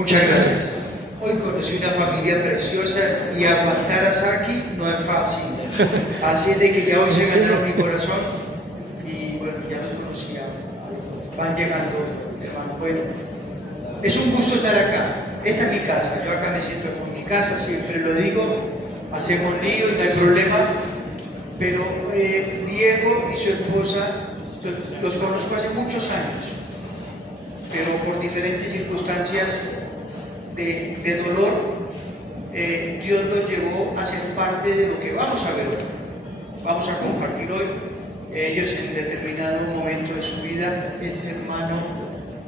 Muchas gracias. Hoy conocí una familia preciosa y aguantar a Saki no es fácil. Así de que ya hoy se ganaron mi corazón y bueno, ya los conocía. Van llegando, hermano. Bueno, es un gusto estar acá. Esta es mi casa. Yo acá me siento como en mi casa, siempre lo digo. Hacemos lío y no hay problema. Pero Diego y su esposa los conozco hace muchos años, pero por diferentes circunstancias de dolor, Dios los llevó a ser parte de lo que vamos a ver hoy. Vamos a compartir hoy. Ellos en determinado momento de su vida, este hermano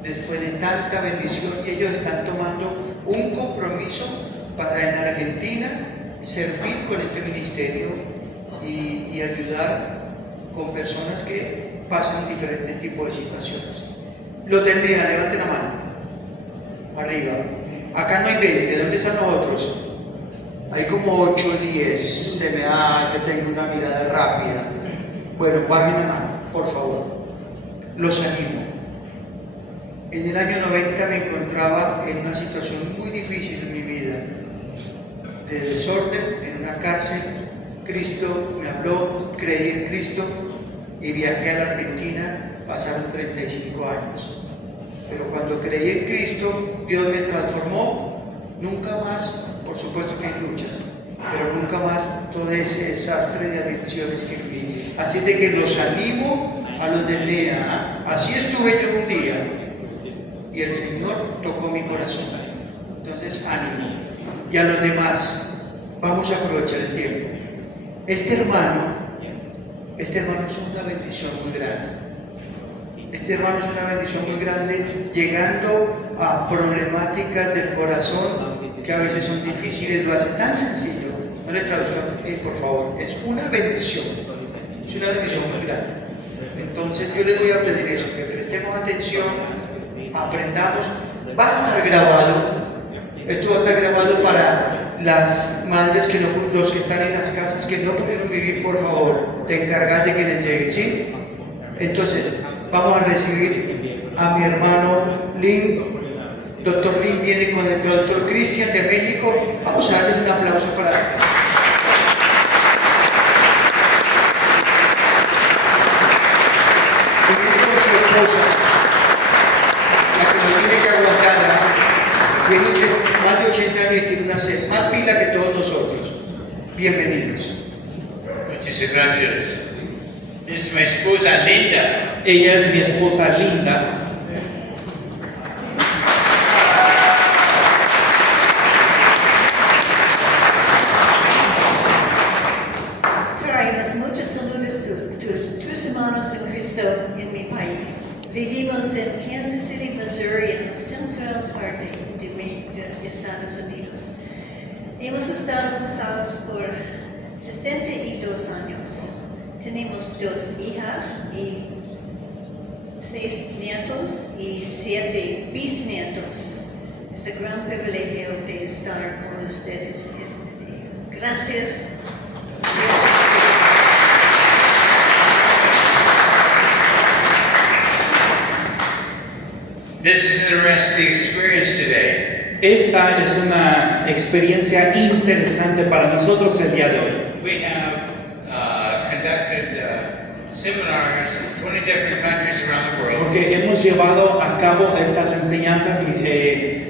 les fue de tanta bendición y ellos están tomando un compromiso para en Argentina servir con este ministerio y ayudar con personas que pasan diferentes tipos de situaciones. Los del DEA, levanten la mano. Arriba. Acá no hay 20, ¿dónde están los otros? Hay como 8 o 10. Yo tengo una mirada rápida. Bueno, bajen la mano, por favor. Los animo. En el año 90 me encontraba en una situación muy difícil en mi vida, de desorden, en una cárcel. Cristo me habló, creí en Cristo y viajé a la Argentina. Pasaron 35 años. Pero cuando creí en Cristo, Dios me transformó. Nunca más, por supuesto que hay luchas, pero nunca más todo ese desastre de adicciones que viví. Así de que los animo a los del DEA. Así estuve yo un día y el Señor tocó mi corazón. Entonces, ánimo. Y a los demás, vamos a aprovechar el tiempo. Este hermano es una bendición muy grande. Este hermano es una bendición muy grande, llegando a problemáticas del corazón que a veces son difíciles, lo hace tan sencillo. No le traduzcan, por favor. Es una bendición muy grande. Entonces yo les voy a pedir eso, que prestemos atención, aprendamos. Va a estar grabado. Esto va a estar grabado para las madres que los que están en las casas que no pudieron vivir. Por favor, te encargas de que les llegue, ¿sí? Entonces, vamos a recibir a mi hermano Lin. Doctor Lin viene con el doctor Cristian de México. Vamos a darles un aplauso para él. Y viene con su esposa, la que nos tiene que aguantar, tiene más de 80 años y tiene una sed, más pila que todos nosotros. Bienvenidos. Muchas gracias. Es mi esposa Linda. Ella es mi esposa Linda. Traemos muchos saludos a tus hermanos en Cristo en mi país. Vivimos en Kansas City, Missouri, en la central parte de Estados Unidos. Hemos estado casados por 62 años. Tenemos 2 hijas y 6 nietos y 7 bisnietos. Es un gran privilegio de estar con ustedes este día. Gracias. This is an interesting experience today. Esta es una experiencia interesante para nosotros el día de hoy. We have conducted seminars in 20 different countries around the world. Porque hemos llevado a cabo estas enseñanzas,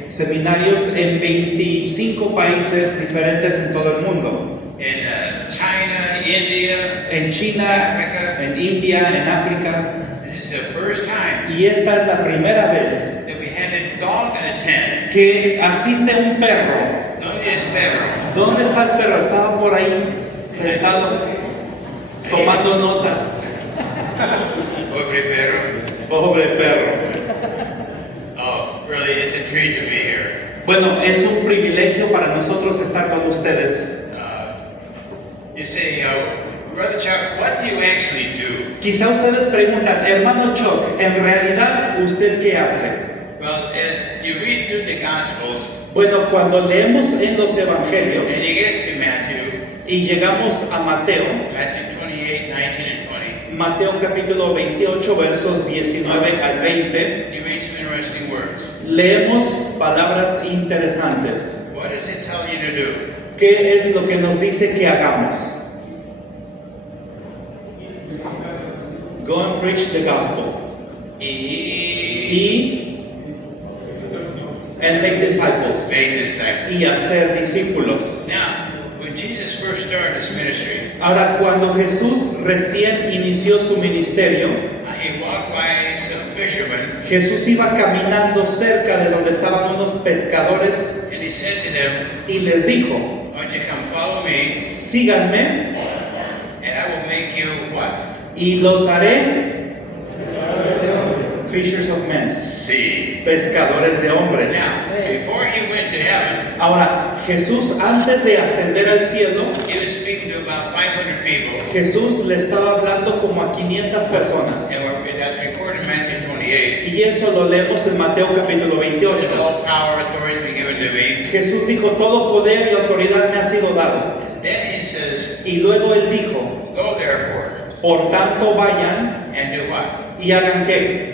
seminarios en 25 países diferentes en todo el mundo. In China, India, En China, África. en India, en África. This is the first time Y esta es la primera vez that we had a dog in attendance. que asiste un perro. ¿Dónde es perro? ¿Dónde está el perro? Estaba por ahí, sentado, tomando notas. Pobre perro. Pobre perro. Oh, really, it's a treat to be here. Bueno, es un privilegio para nosotros estar con ustedes. You say, Brother Chuck, what do you actually do? Quizá ustedes preguntan, hermano Chuck, ¿en realidad usted qué hace? Well, as you read through the Gospels, Bueno, cuando leemos en los and evangelios you get to Matthew, y llegamos a Mateo, Matthew 28, 19 and 20, Mateo capítulo 28, versos 19 al 20, you read some interesting words. leemos palabras interesantes. What does it tell you to do? ¿Qué es lo que nos dice que hagamos? Go and preach the gospel. And make disciples. Make disciples. Y hacer discípulos. Now, when Jesus first started his ministry, Ahora, cuando Jesús recién inició su ministerio, he walked by some fishermen, Jesús iba caminando cerca de donde estaban unos pescadores and he said to them, y les dijo, "Why don't you come follow me, síganme and I will make you what? y los haré fishers of men, See." pescadores de hombres. Now, before he went to heaven, Ahora, Jesús antes de ascender al cielo, he was speaking to about 500 people, Jesús le estaba hablando como a 500 personas. and that's recorded in Matthew 28. Y eso lo leemos en Mateo capítulo Says, 28. all power, authority has been given to me. Jesús dijo, todo poder y autoridad me ha sido dado. Then he says, Y luego él dijo, go therefore, por tanto vayan and do what? y hagan qué?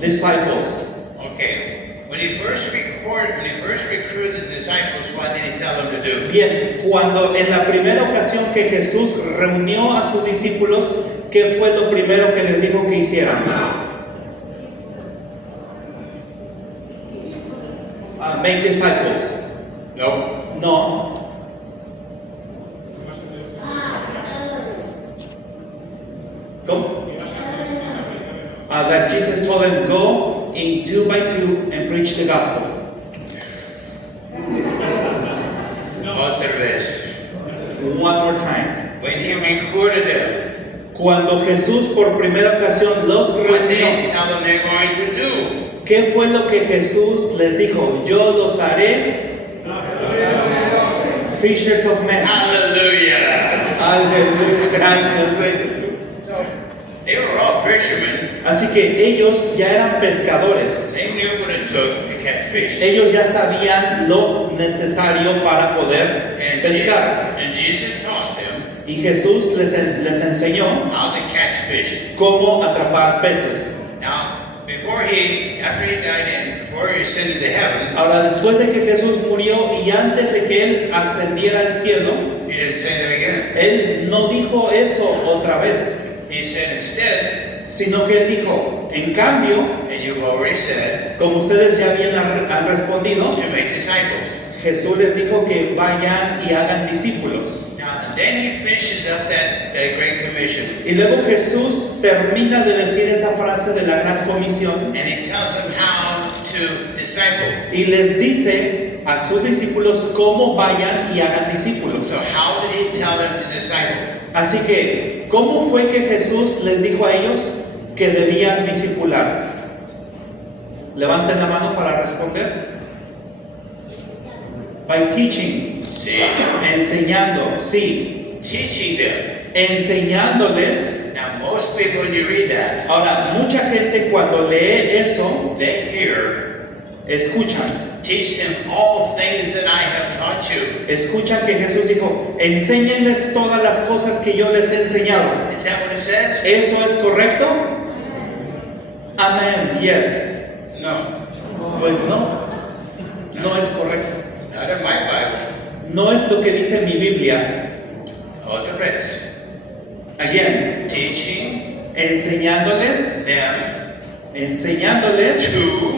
Disciples. Okay. When he first recruited the disciples, what did he tell them to do? Bien, cuando en la primera ocasión que Jesús reunió a sus discípulos, ¿qué fue lo primero que les dijo que hicieran? Make disciples. No. No. ¿Cómo? That Jesus told them, go in 2 by 2 and preach the gospel. Otra vez. One more time. When he recruited them, Cuando Jesús por primera ocasión los what did he reunió, tell them they're going to do? ¿qué fue lo que Jesús les dijo? Yo los haré fishers of men. Hallelujah. Aleluya, gracias. They were all fishermen. Así que ellos ya eran pescadores. They knew what it took to catch fish. Ellos ya sabían lo necesario para poder pescar. And Jesus taught them Y Jesús les enseñó how to catch fish. cómo atrapar peces. Now, after he died and before he ascended to heaven, Ahora, después de que Jesús murió y antes de que Él ascendiera al cielo, he didn't say that again. Él no dijo eso otra vez, He said instead, sino que Él dijo, en cambio, and you've already said, como ustedes ya bien han respondido, to make disciples. Jesús les dijo que vayan y hagan discípulos. Now, and then he finishes up that great commission, Y luego Jesús termina de decir esa frase de la gran comisión and he tells them how to disciple. y les dice a sus discípulos cómo vayan y hagan discípulos. So how did he tell them to disciple? Así que, ¿cómo fue que Jesús les dijo a ellos que debían discipular? Levanten la mano para responder. By teaching, See, enseñando, sí, teaching them. enseñándoles. Now, most people, when you read that, Ahora, mucha gente cuando lee eso, they hear, escuchan teach them all things that I have taught you. Escuchan que Jesús dijo, enséñenles todas las cosas que yo les he enseñado. Is that what it says? ¿Eso es correcto? Amén, yes. No, Pues no, no es correcto. not in my Bible. No es lo que dice mi Biblia. Otra vez. Again, Teaching enseñándoles them to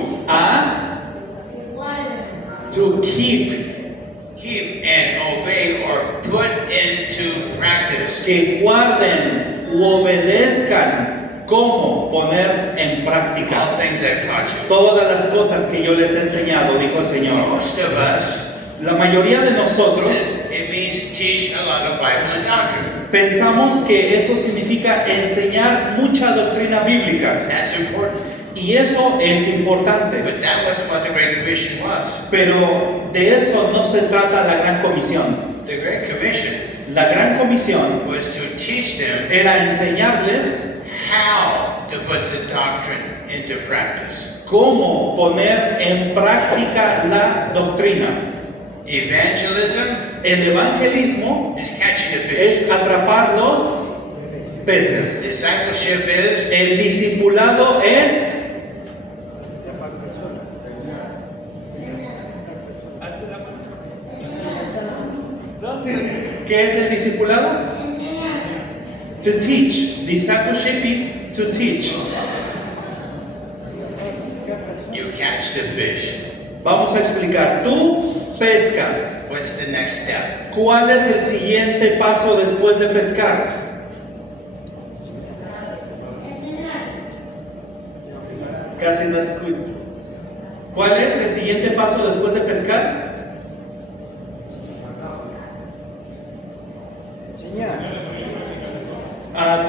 to keep, and obey or put into practice que guarden u obedezcan, cómo poner en práctica all things I've taught you. todas las cosas que yo les he enseñado, dijo el Señor. Most of us, La mayoría de nosotros it means teach a lot of Bible and doctrine. pensamos que eso significa enseñar mucha doctrina bíblica, That's important. y eso es importante, But that wasn't what the Great Commission was. pero de eso no se trata la Gran Comisión. The Great Commission La Gran Comisión was to teach them era enseñarles how to put the doctrine into practice. cómo poner en práctica la doctrina. Evangelism El evangelismo is catching the fish. es atrapar los peces. Discipleship is El discipulado es... ¿Qué es el discipulado? To teach. Discipleship is to teach. you catch the fish. Vamos a explicar. Tú pescas. What's the next step? ¿Cuál es el siguiente paso después de pescar? Casi no escucho. ¿Cuál es el siguiente paso después de pescar?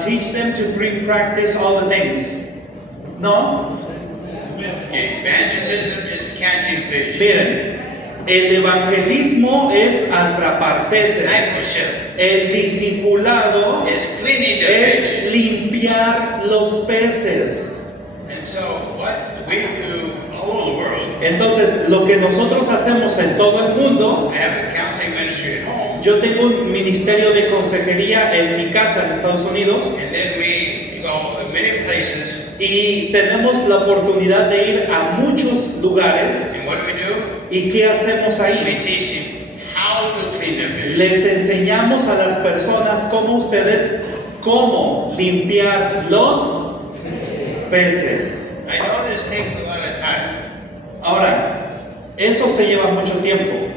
Teach them to bring practice all the things. ¿No? Evangelism is catching fish. Miren, el evangelismo es atrapar peces. Discipleship El discipulado is cleaning the es fish. limpiar los peces. And so what we do all over the world, Entonces, lo que nosotros hacemos en todo el mundo, I have a counseling ministry at home, yo tengo un ministerio de consejería en mi casa en Estados Unidos and then we go to many places, y tenemos la oportunidad de ir a muchos lugares. and what do we do? ¿Y qué hacemos We ahí? teach them how to clean the fish. Les enseñamos a las personas cómo limpiar los peces. I know this takes a lot of time, Ahora, eso se lleva mucho tiempo,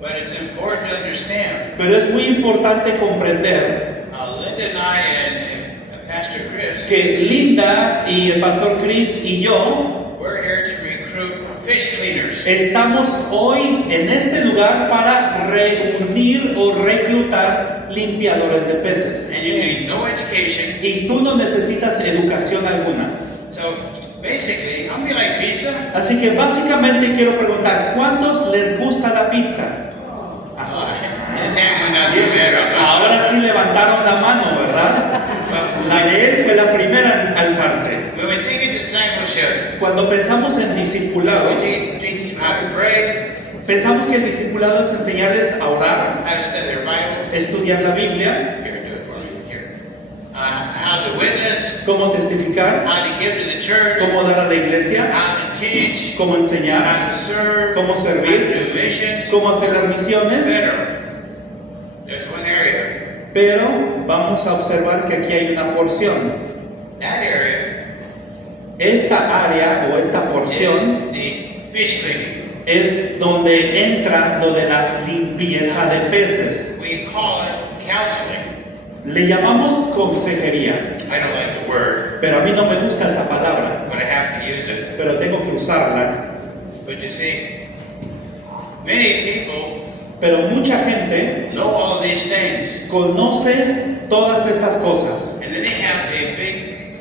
but it's important to understand. pero es muy importante comprender Linda and I and Pastor Chris, que Linda y el pastor Chris y yo we're here to recruit fish cleaners. estamos hoy en este lugar para reunir o reclutar limpiadores de peces. And you need no education. Y tú no necesitas educación alguna. So basically, how many like pizza? Así que básicamente quiero preguntar, ¿cuántos les gusta la pizza? His hand went up, you better. Ahora sí levantaron la mano, ¿verdad? La de él fue la primera en alzarse. When we think of discipleship, Cuando pensamos en we discipulado, teach them how to pray, pensamos que el discipulado es enseñarles a orar, how to study their Bible. estudiar la Biblia, Here, do it for me. Here. How to witness, cómo testificar, how to give to the church, cómo dar a la iglesia, how to teach, cómo enseñar, how to serve, cómo how to servir, do missions. cómo hacer las misiones. Better. There's one area. Pero vamos a observar que aquí hay una porción. That area Esta área o esta is porción the fish cleaning. es donde entra lo de la limpieza de peces. We call it counseling. Le llamamos consejería, I don't like the word, pero a mí no me gusta esa palabra, but I have to use it. pero tengo que usarla. But you see, many people Pero mucha gente know all of these things, conoce todas estas cosas, and then they have a big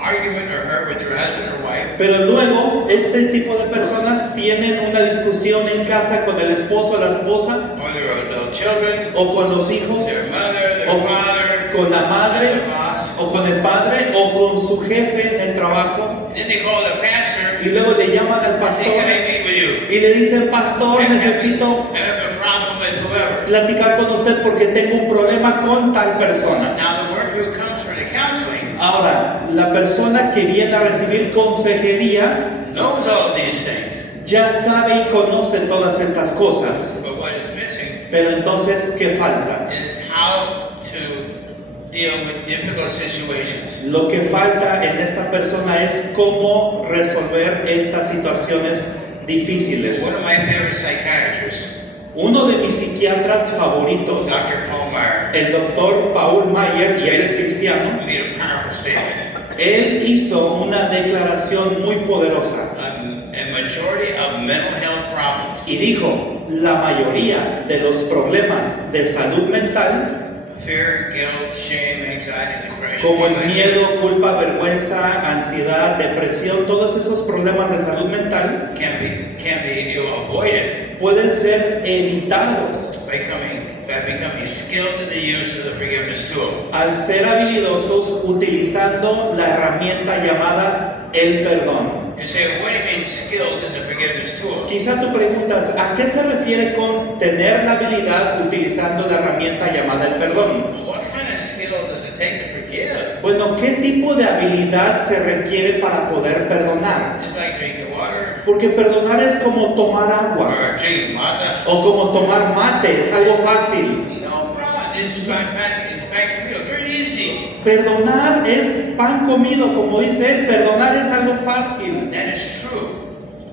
argument or hurt with their husband or wife, pero luego este tipo de personas tienen una discusión en casa con el esposo o la esposa, or their adult children, o con los hijos, their mother, their o father, con la madre, their boss. o con el padre, o con su jefe en el trabajo, Then they call the pastor y luego le llaman al and say, pastor "Can I meet with you? y le dicen, pastor, necesito I have a problem with whoever." platicar con usted porque tengo un problema con tal persona. Now the worker who comes for the counseling Ahora, la persona que viene a recibir consejería knows all of these things, ya sabe y conoce todas estas cosas, but what is missing pero entonces, ¿qué falta? is how to deal with difficult situations. Lo que falta en esta persona es cómo resolver estas situaciones difíciles. One of my favorite psychiatrists, Uno de mis psiquiatras favoritos, Dr. Paul Meyer, el doctor Paul Mayer, y él es cristiano, made a powerful statement. él hizo una declaración muy poderosa A majority of mental health problems, y dijo, la mayoría de los problemas de salud mental, fear, guilt, shame, anxiety, depression, como el things like miedo, culpa, vergüenza, ansiedad, depresión, todos esos problemas de salud mental that, can be avoided pueden ser evitados by becoming skilled in the use of the forgiveness tool. al ser habilidosos utilizando la herramienta llamada el perdón. You say, what do you mean skilled in the forgiveness tool? Quizá tú preguntas, ¿a qué se refiere con tener la habilidad utilizando la herramienta llamada el perdón? What kind of skill does it take to forgive. Bueno, ¿qué tipo de habilidad se requiere para poder perdonar? It's like drinking water Porque perdonar es como tomar agua or drinking water. o como tomar mate, es algo fácil. No problem. It's in fact, very easy. Perdonar es pan comido, como dice él, perdonar es algo fácil. That is true.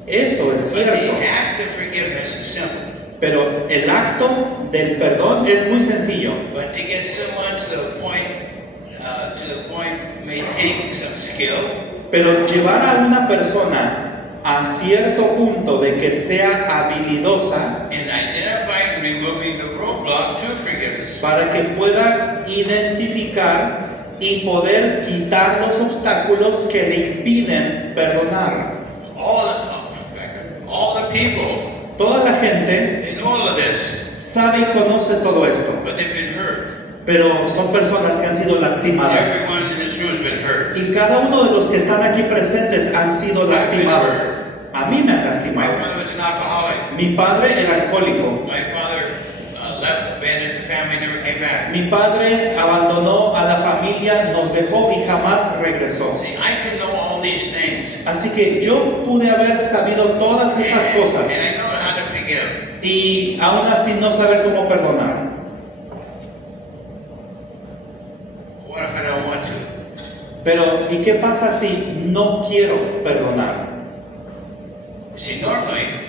Eso es But cierto. the act of forgiveness is simple. Pero el acto del perdón es muy sencillo. But to get someone to the point may take some skill. Pero llevar a una persona a cierto punto de que sea habilidosa In identifying and removing the roadblock to forgiveness. para que pueda identificar y poder quitar los obstáculos que le impiden perdonar. All the people, Toda la gente they know all of this, sabe y conoce todo esto, but they've been hurt. pero son personas que han sido lastimadas. Everyone in this room has been hurt. Y cada uno de los que están aquí presentes han sido lastimados. A mí me han My lastimado. mother was an alcoholic. Mi padre era alcohólico. My father left, abandoned the family, never came back. Mi padre abandonó a la familia, nos dejó y jamás regresó. See, I can know all these things. Así que yo pude haber sabido todas estas cosas And I know how to forgive. y aún así no saber cómo perdonar. What if I don't want to? Pero, ¿y qué pasa si no quiero perdonar? You see, normally,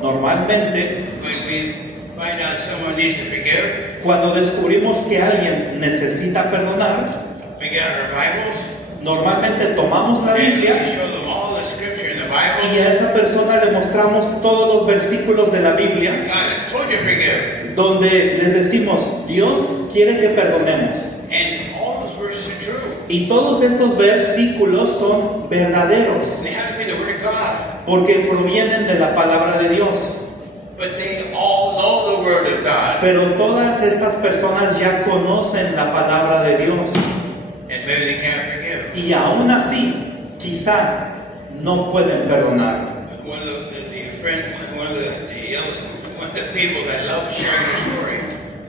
Normalmente, when we find out someone needs to forgive, cuando descubrimos que alguien necesita perdonar, we get our Bibles, normalmente tomamos la and we Biblia show them all the scripture in the y Bible. a esa persona le mostramos todos los versículos de la Biblia God has told you to forgive. donde les decimos, Dios quiere que perdonemos. And all those verses are true. Y todos estos versículos son verdaderos They have to be the Word of God. porque provienen de la palabra de Dios. But they all know the Word of God. Pero todas estas personas ya conocen la palabra de Dios And maybe they can't forgive. y aún así quizá no pueden perdonar. One of the people that love sharing their story,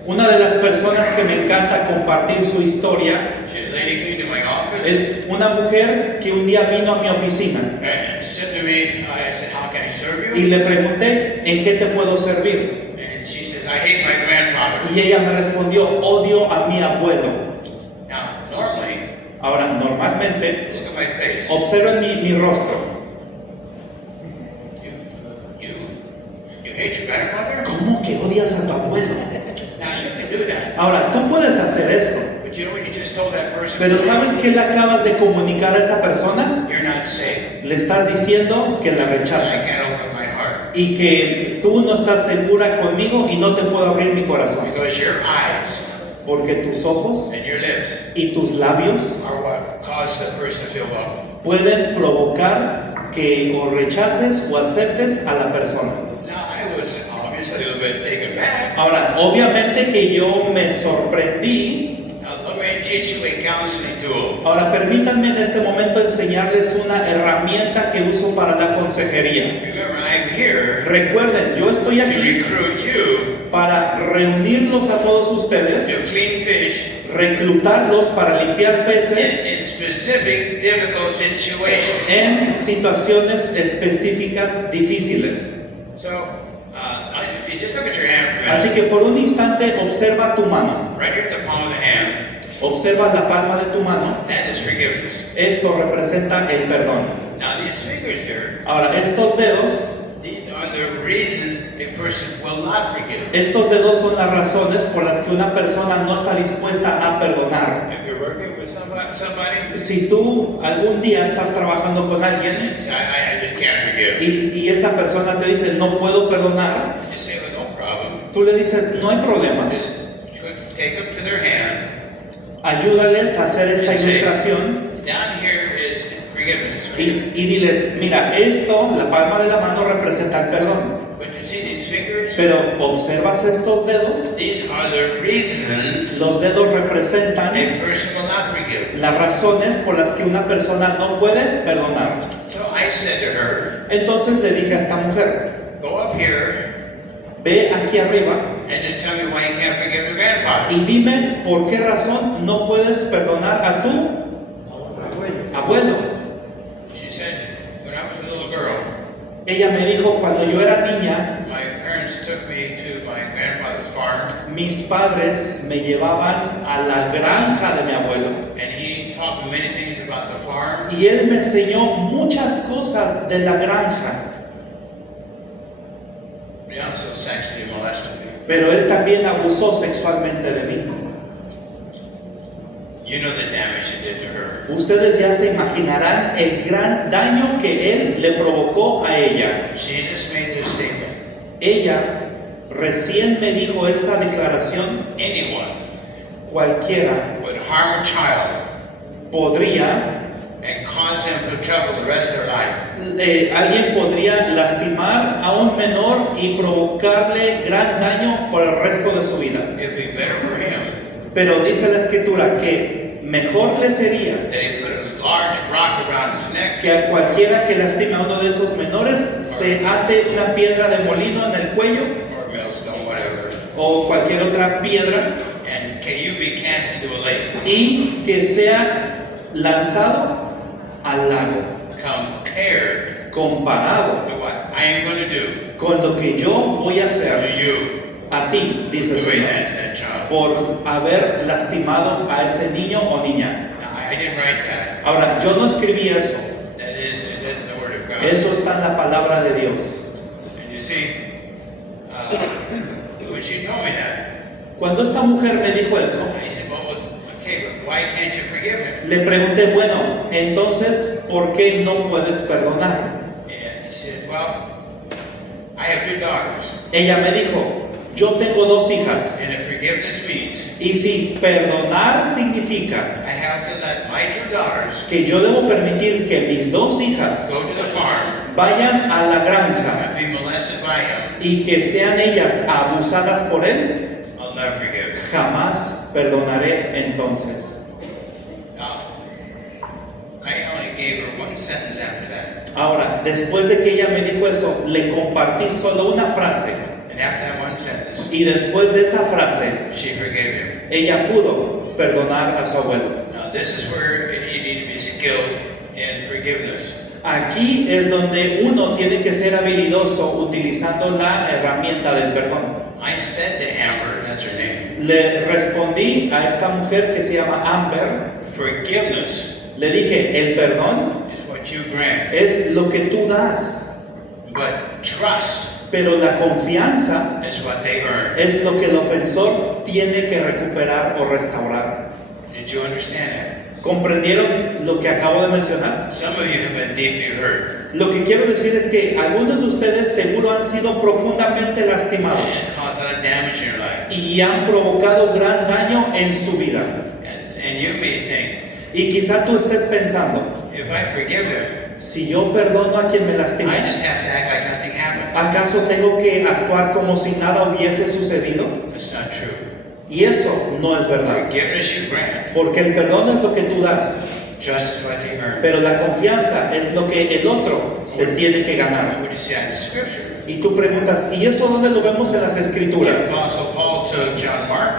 Una de las personas que me encanta compartir su historia a lady came to my office es una mujer que un día vino a mi oficina and said to me, I said, how can I serve y you? le pregunté, ¿en qué te puedo servir? And she says, I hate my grandfather. Y ella me respondió, odio a mi abuelo. Now, normally, Ahora, normalmente, look at my face. observen mi rostro. You hate your grandmother? ¿Cómo que odias a tu abuelo? Now, you can do that. Ahora, tú puedes hacer esto, But you know what you just told that person? pero ¿sabes qué le acabas de comunicar a esa persona? You're not safe. Le estás diciendo que la I rechazas can't open my heart. y que tú no estás segura conmigo y no te puedo abrir mi corazón. Because your eyes Porque tus ojos and your lips y tus labios are what cause the person to feel welcome. pueden provocar que o rechaces o aceptes a la persona. Now, I was obviously a little bit taken back. Ahora, obviamente que yo me sorprendí. Now, let me teach you a counseling tool. Ahora, permítanme en este momento enseñarles una herramienta que uso para la consejería. Remember, I'm here Recuerden, yo estoy to aquí recruit you para reunirlos a todos to ustedes, clean fish reclutarlos para limpiar peces in specific difficult situations. en situaciones específicas difíciles. So, if you just look at your hand for a Así minute, que por un instante observa tu mano, right here at the palm of the hand, observa la palma de tu mano. that is forgiveness. Esto representa el perdón. Now, these fingers here, Ahora, estos dedos these are the reasons a person will not forgive. Estos dedos son las razones por las que una persona no está dispuesta a perdonar. If you're working with somebody, Si tú algún día estás trabajando con alguien I just can't forgive. y esa persona te dice no puedo perdonar, You say, well, no problem. tú le dices no hay problema, Just take them to their hand. ayúdales a hacer esta ilustración Down here is forgiveness. y diles, mira, esto, la palma de la mano representa el perdón, But you see these fingers? pero observas estos dedos, These are the reasons los dedos representan a person will not forgive. las razones por las que una persona no puede perdonar. So I said to her, Entonces le dije a esta mujer, go up here ve aquí arriba and just tell me why you can't forgive your grandfather. y dime por qué razón no puedes perdonar a tu abuelo. She said, when I was a little girl, Ella me dijo, cuando yo era niña, my parents took me to my grandfather's farm, mis padres me llevaban a la granja de mi abuelo. and he taught me many things about the farm. Y él me enseñó muchas cosas de la granja, He also sexually molested me. pero él también abusó sexualmente de mí. You know the damage it did to her. Ustedes ya se imaginarán el gran daño que él le provocó a ella. She just made this statement. Ella recién me dijo esa declaración: Anyone cualquiera would harm a child podría, and cause them to trouble the rest of their life. alguien podría lastimar a un menor y provocarle gran daño por el resto de su vida. It'd be better for him Pero dice la escritura que mejor le sería that he put a large rock around his neck que a cualquiera que lastime a uno de esos menores se ate una piedra de molino en el cuello or a millstone, whatever, o cualquier otra piedra and can you be cast into a lake y que sea lanzado al lago, compared comparado to what I am going to do con lo que yo voy a to hacer you, a ti, dice el doing Señor, that child. por haber lastimado a ese niño o niña. Now, I didn't write that. Ahora, yo no escribí eso, That's the word of God. eso está en la palabra de Dios. And you see, when she told me that, Cuando esta mujer me dijo eso, I said, well, okay, but why can't you forgive him? le pregunté, bueno, entonces, ¿por qué no puedes perdonar? And she said, well, I have 2 daughters, Ella me dijo, yo tengo 2 hijas, and if forgiveness means y si perdonar significa I have to let my 2 daughters que yo debo permitir que mis 2 hijas go to the farm vayan a la granja and be molested by him, y que sean ellas abusadas por él, I'll never forgive him. jamás perdonaré entonces. Now, I only gave her 1 sentence after that. Ahora, después de que ella me dijo eso, le compartí solo una frase, And after that 1 sentence, y después de esa frase, she forgave him. ella pudo perdonar a su abuelo. Now, this is where you need to be skilled in forgiveness. Aquí es donde uno tiene que ser habilidoso utilizando la herramienta del perdón. I said to Amber, that's her name, Le respondí a esta mujer que se llama Amber, forgiveness le dije, el perdón is what you grant, es lo que tú das, but trust pero la confianza is what they earn. es lo que el ofensor tiene que recuperar o restaurar. Did you understand that? ¿Comprendieron lo que acabo de mencionar? Some of you have been deeply hurt Lo que quiero decir es que algunos de ustedes seguro han sido profundamente lastimados and caused a lot of damage in your life. y han provocado gran daño en su vida. And you may think, Y quizá tú estés pensando, if I forgive them, si yo perdono a quien me lastimó, I just have to act like nothing happened. ¿acaso tengo que actuar como si nada hubiese sucedido? That's not true. Y eso no es verdad, Forgiveness you grant, porque el perdón es lo que tú das, trust is what they earn. pero la confianza es lo que el otro se tiene que ganar. What do you see in Scripture? Y tú preguntas, ¿y eso dónde lo vemos en las The escrituras? Apostle Paul took John Mark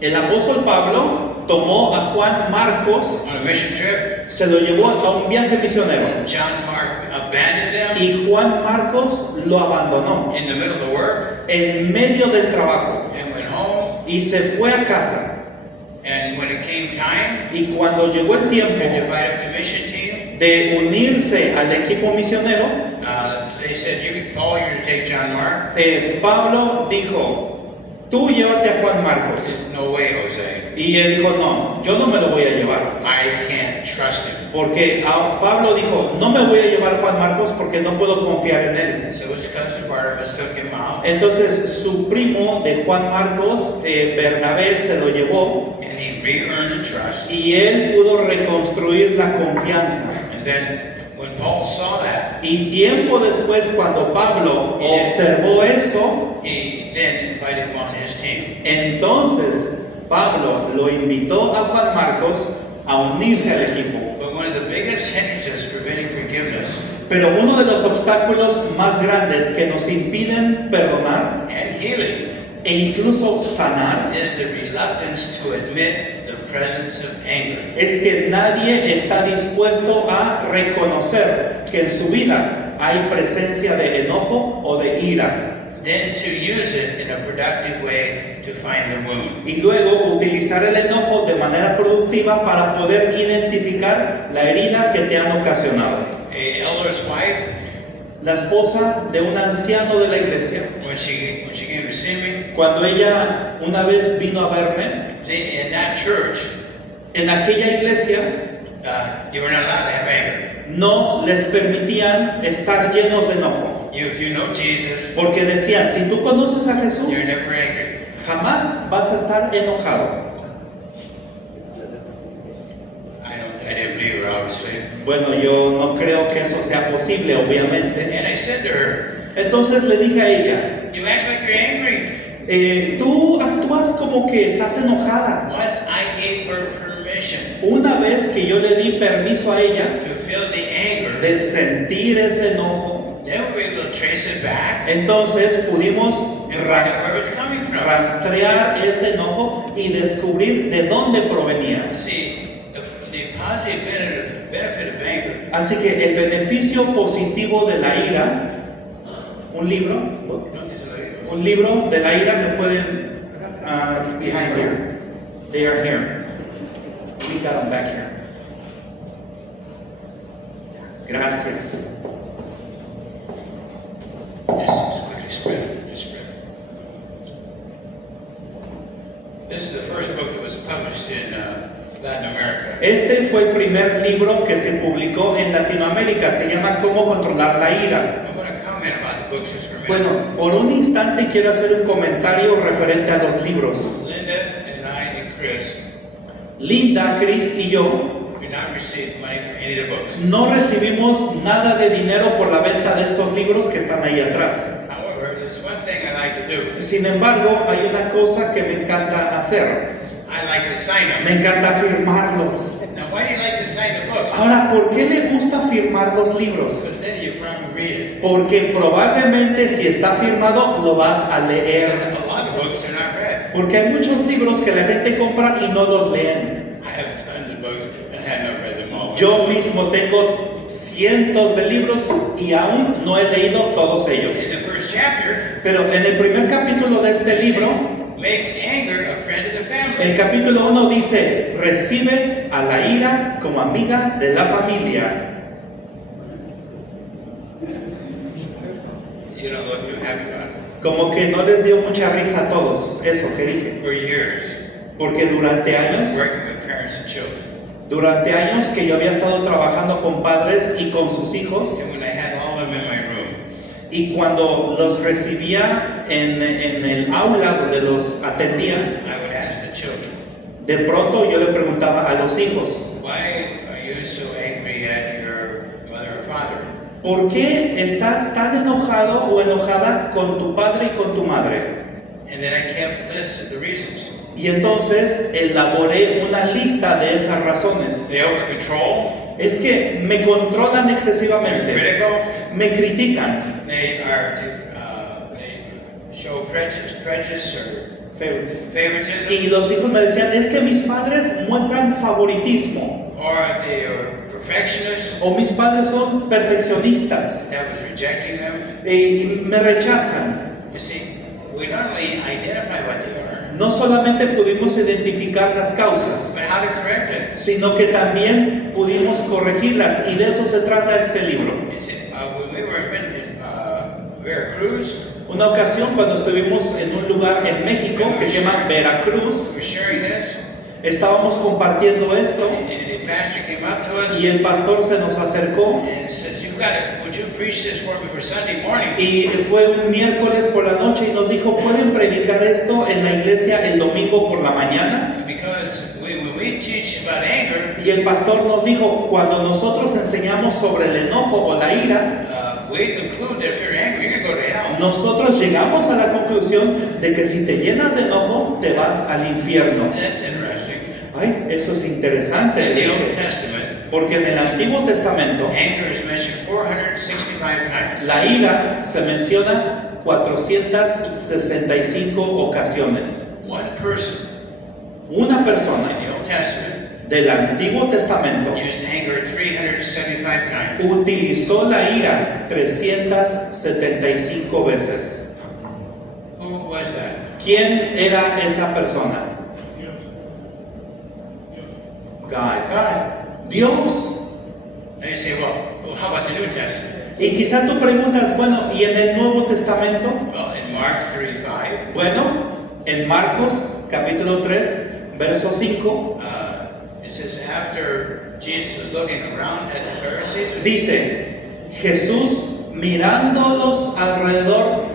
El apóstol Pablo tomó a Juan Marcos, on a mission trip. se lo llevó a un viaje misionero, John Mark abandoned them y Juan Marcos lo abandonó in the middle of the work en medio del trabajo and went home. y se fue a casa. And when it came time Y cuando llegó el to tiempo divide up the mission team, de unirse al equipo misionero, they said, Paul, you're to take John Mark. Pablo dijo, tú llévate a Juan Marcos. There's no way, Jose. Y él dijo, no, yo no me lo voy a llevar. I can't trust him. Porque Pablo dijo, no me voy a llevar a Juan Marcos porque no puedo confiar en él. So his cousin Barnabas took him out, Entonces su primo de Juan Marcos, Bernabé, se lo llevó and he re-earned the trust. y él pudo reconstruir la confianza. And then when Paul saw that, Y tiempo después, cuando Pablo observó eso, he then invited him on his team. entonces Pablo lo invitó a Juan Marcos a unirse al equipo. But one of the biggest hindrances preventing forgiveness Pero uno de los obstáculos más grandes que nos impiden perdonar and healing e incluso sanar is the reluctance to admit the presence of anger. es que nadie está dispuesto a reconocer que en su vida hay presencia de enojo o de ira. Then to use it in a productive way to find the wound. Y luego utilizar el enojo de manera productiva para poder identificar la herida que te han ocasionado. A elder's wife, La esposa de un anciano de la iglesia, when she came to see me, cuando ella una vez vino a verme, see, in that church, en aquella iglesia you were not allowed to have anger. no les permitían estar llenos de enojo. If you know Jesus, Porque decían, si tú conoces a Jesús, you're never angry. jamás vas a estar enojado. I didn't believe her, obviously. Bueno, yo no creo que eso sea posible, obviamente. And I said to her, Entonces le dije a ella, you act like you're angry. tú actúas como que estás enojada. Once I gave her permission Una vez que yo le di permiso a ella to feel the anger, de sentir ese enojo, then we were able to trace it back entonces pudimos and find out where it was coming from. rastrear ese enojo y descubrir de dónde provenía. See, the positive benefit of anger Así que el beneficio positivo de la ira, un libro de la ira, me pueden behind here. They are here. We got them back here. Gracias. just quickly spread it. Just spread it. This is the first book that was published in Latin America. Este fue el primer libro que se publicó en Latinoamérica. Se llama Cómo controlar la ira. I'm going to comment about the books just for a minute. Bueno, por un instante quiero hacer un comentario referente a los libros. Linda and I and Chris Linda, Chris y yo do not receive money for any of the books. no recibimos nada de dinero por la venta de estos libros que están ahí atrás. However, there's one thing I like to do. Sin embargo, hay una cosa que me encanta hacer. I like to sign them. Me encanta firmarlos. Now, why do you like to sign the books? Ahora, ¿por qué le gusta firmar los libros? Because then you probably read it. Porque probablemente si está firmado lo vas a leer. Because a lot of books are not read. Porque hay muchos libros que la gente compra y no los leen. I have tons of books and I have not read them all. Yo mismo tengo cientos de libros y aún no he leído todos ellos. In the first chapter, Pero en el primer capítulo de este libro, make anger a friend of the family. el capítulo 1 dice, recibe a la ira como amiga de la familia. You don't look too happy about it. Como que no les dio mucha risa a todos eso que dije. For years, Porque durante años working with parents and children. que yo había estado trabajando con padres y con sus hijos, And when I had all of them in my room, y cuando los recibía en el aula donde los atendía, I would ask the children, de pronto yo le preguntaba a los hijos, why are you so angry at your mother or father? ¿por qué estás tan enojado o enojada con tu padre y con tu madre? And then I kept listing the reasons. Y entonces elaboré una lista de esas razones. They over control, Es que me controlan they're excesivamente, critical, me critican. they show prejudice or favoritism, Y los hijos me decían, es que mis padres muestran favoritismo, or they are perfectionists, o mis padres son perfeccionistas, that was rejecting them. y me rechazan. You see, we not only identify what they are, No solamente pudimos identificar las causas, but how to correct it. sino que también pudimos corregirlas, y de eso se trata este libro. You see, when we were in Veracruz, Una ocasión cuando estuvimos en un lugar en México que se llama we Veracruz, were sharing this, estábamos compartiendo esto, and the pastor came up to us y el pastor se nos acercó, and said, would you preach this for me for Sunday morning? y fue un miércoles por la noche y nos dijo, ¿pueden predicar esto en la iglesia el domingo por la mañana? Because when we teach about anger, Y el pastor nos dijo, cuando nosotros enseñamos sobre el enojo o la ira, we conclude that if you're angry, you're going to go to hell. nosotros llegamos a la conclusión de que si te llenas de enojo, te vas al infierno. That's interesting. Ay, eso es interesante, In le the Old dije, Testament, porque en el Antiguo Testamento anger is mentioned 465 times. la ira se menciona 465 ocasiones. One person Una in persona the Old Testament del Antiguo Testamento used anger 375 times. utilizó la ira 375 veces. Who was that? ¿Quién era esa persona? God. Dios. And you say, well, how about the New Testament? Y quizá tú preguntas, bueno, ¿y en el Nuevo Testamento? Well, in Mark 3:5, Bueno, en Marcos capítulo 3, verso 5, it says after Jesus was looking around at the Pharisees, dice, Jesús mirándolos alrededor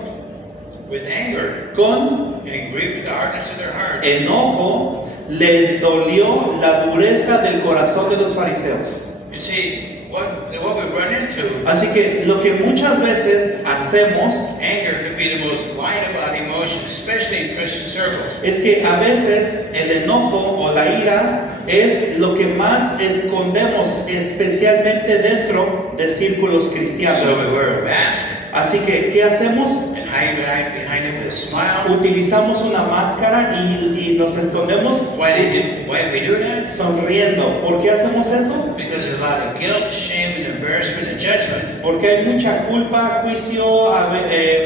with anger con and grieved with the hardness of their hearts. enojo, le dolió la dureza del corazón de los fariseos. You see, what we run into, Así que lo que muchas veces hacemos anger could be the most lied about emotion, especially in Christian circles. es que a veces el enojo o la ira es lo que más escondemos, especialmente dentro de círculos So cristianos. we wear a mask Así que, ¿qué hacemos? and hide behind it with a smile. Utilizamos una máscara y nos escondemos Why do we do that? sonriendo. ¿Por qué hacemos eso? Because there's a lot of guilt, shame, and embarrassment and judgment Porque hay mucha culpa, juicio,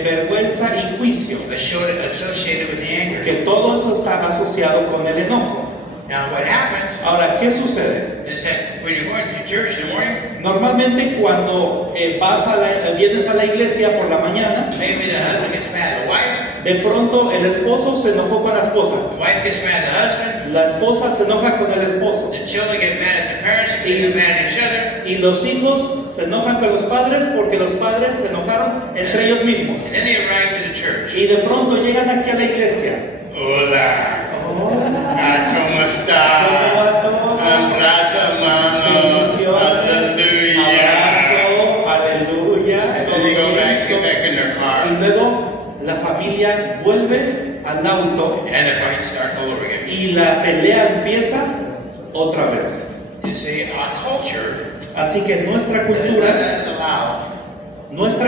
vergüenza y juicio. associated with the anger. Que todo eso está asociado con el enojo. Now, what happens Ahora, ¿qué sucede? is that when you're going to church in the morning, Normalmente cuando vienes a la iglesia por la mañana, maybe the husband gets mad at the wife, de pronto el esposo se enojó con la esposa, the wife gets mad at the husband, la esposa se enoja con el esposo the children get mad at the parents because they get mad at each other, y los hijos se enojan con los padres porque los padres se enojaron entre ellos mismos. and then they arrive to the church. Y de pronto llegan aquí a la iglesia. Hola, ¿cómo ¿Cómo está? va todo? Abrazo, hermano. Bendiciones, abrazo, aleluya. And todo then they bien. get back in their car, Y luego la familia vuelve al auto and the fight starts all over again. y la pelea empieza otra vez. You see, our culture Así que nuestra does not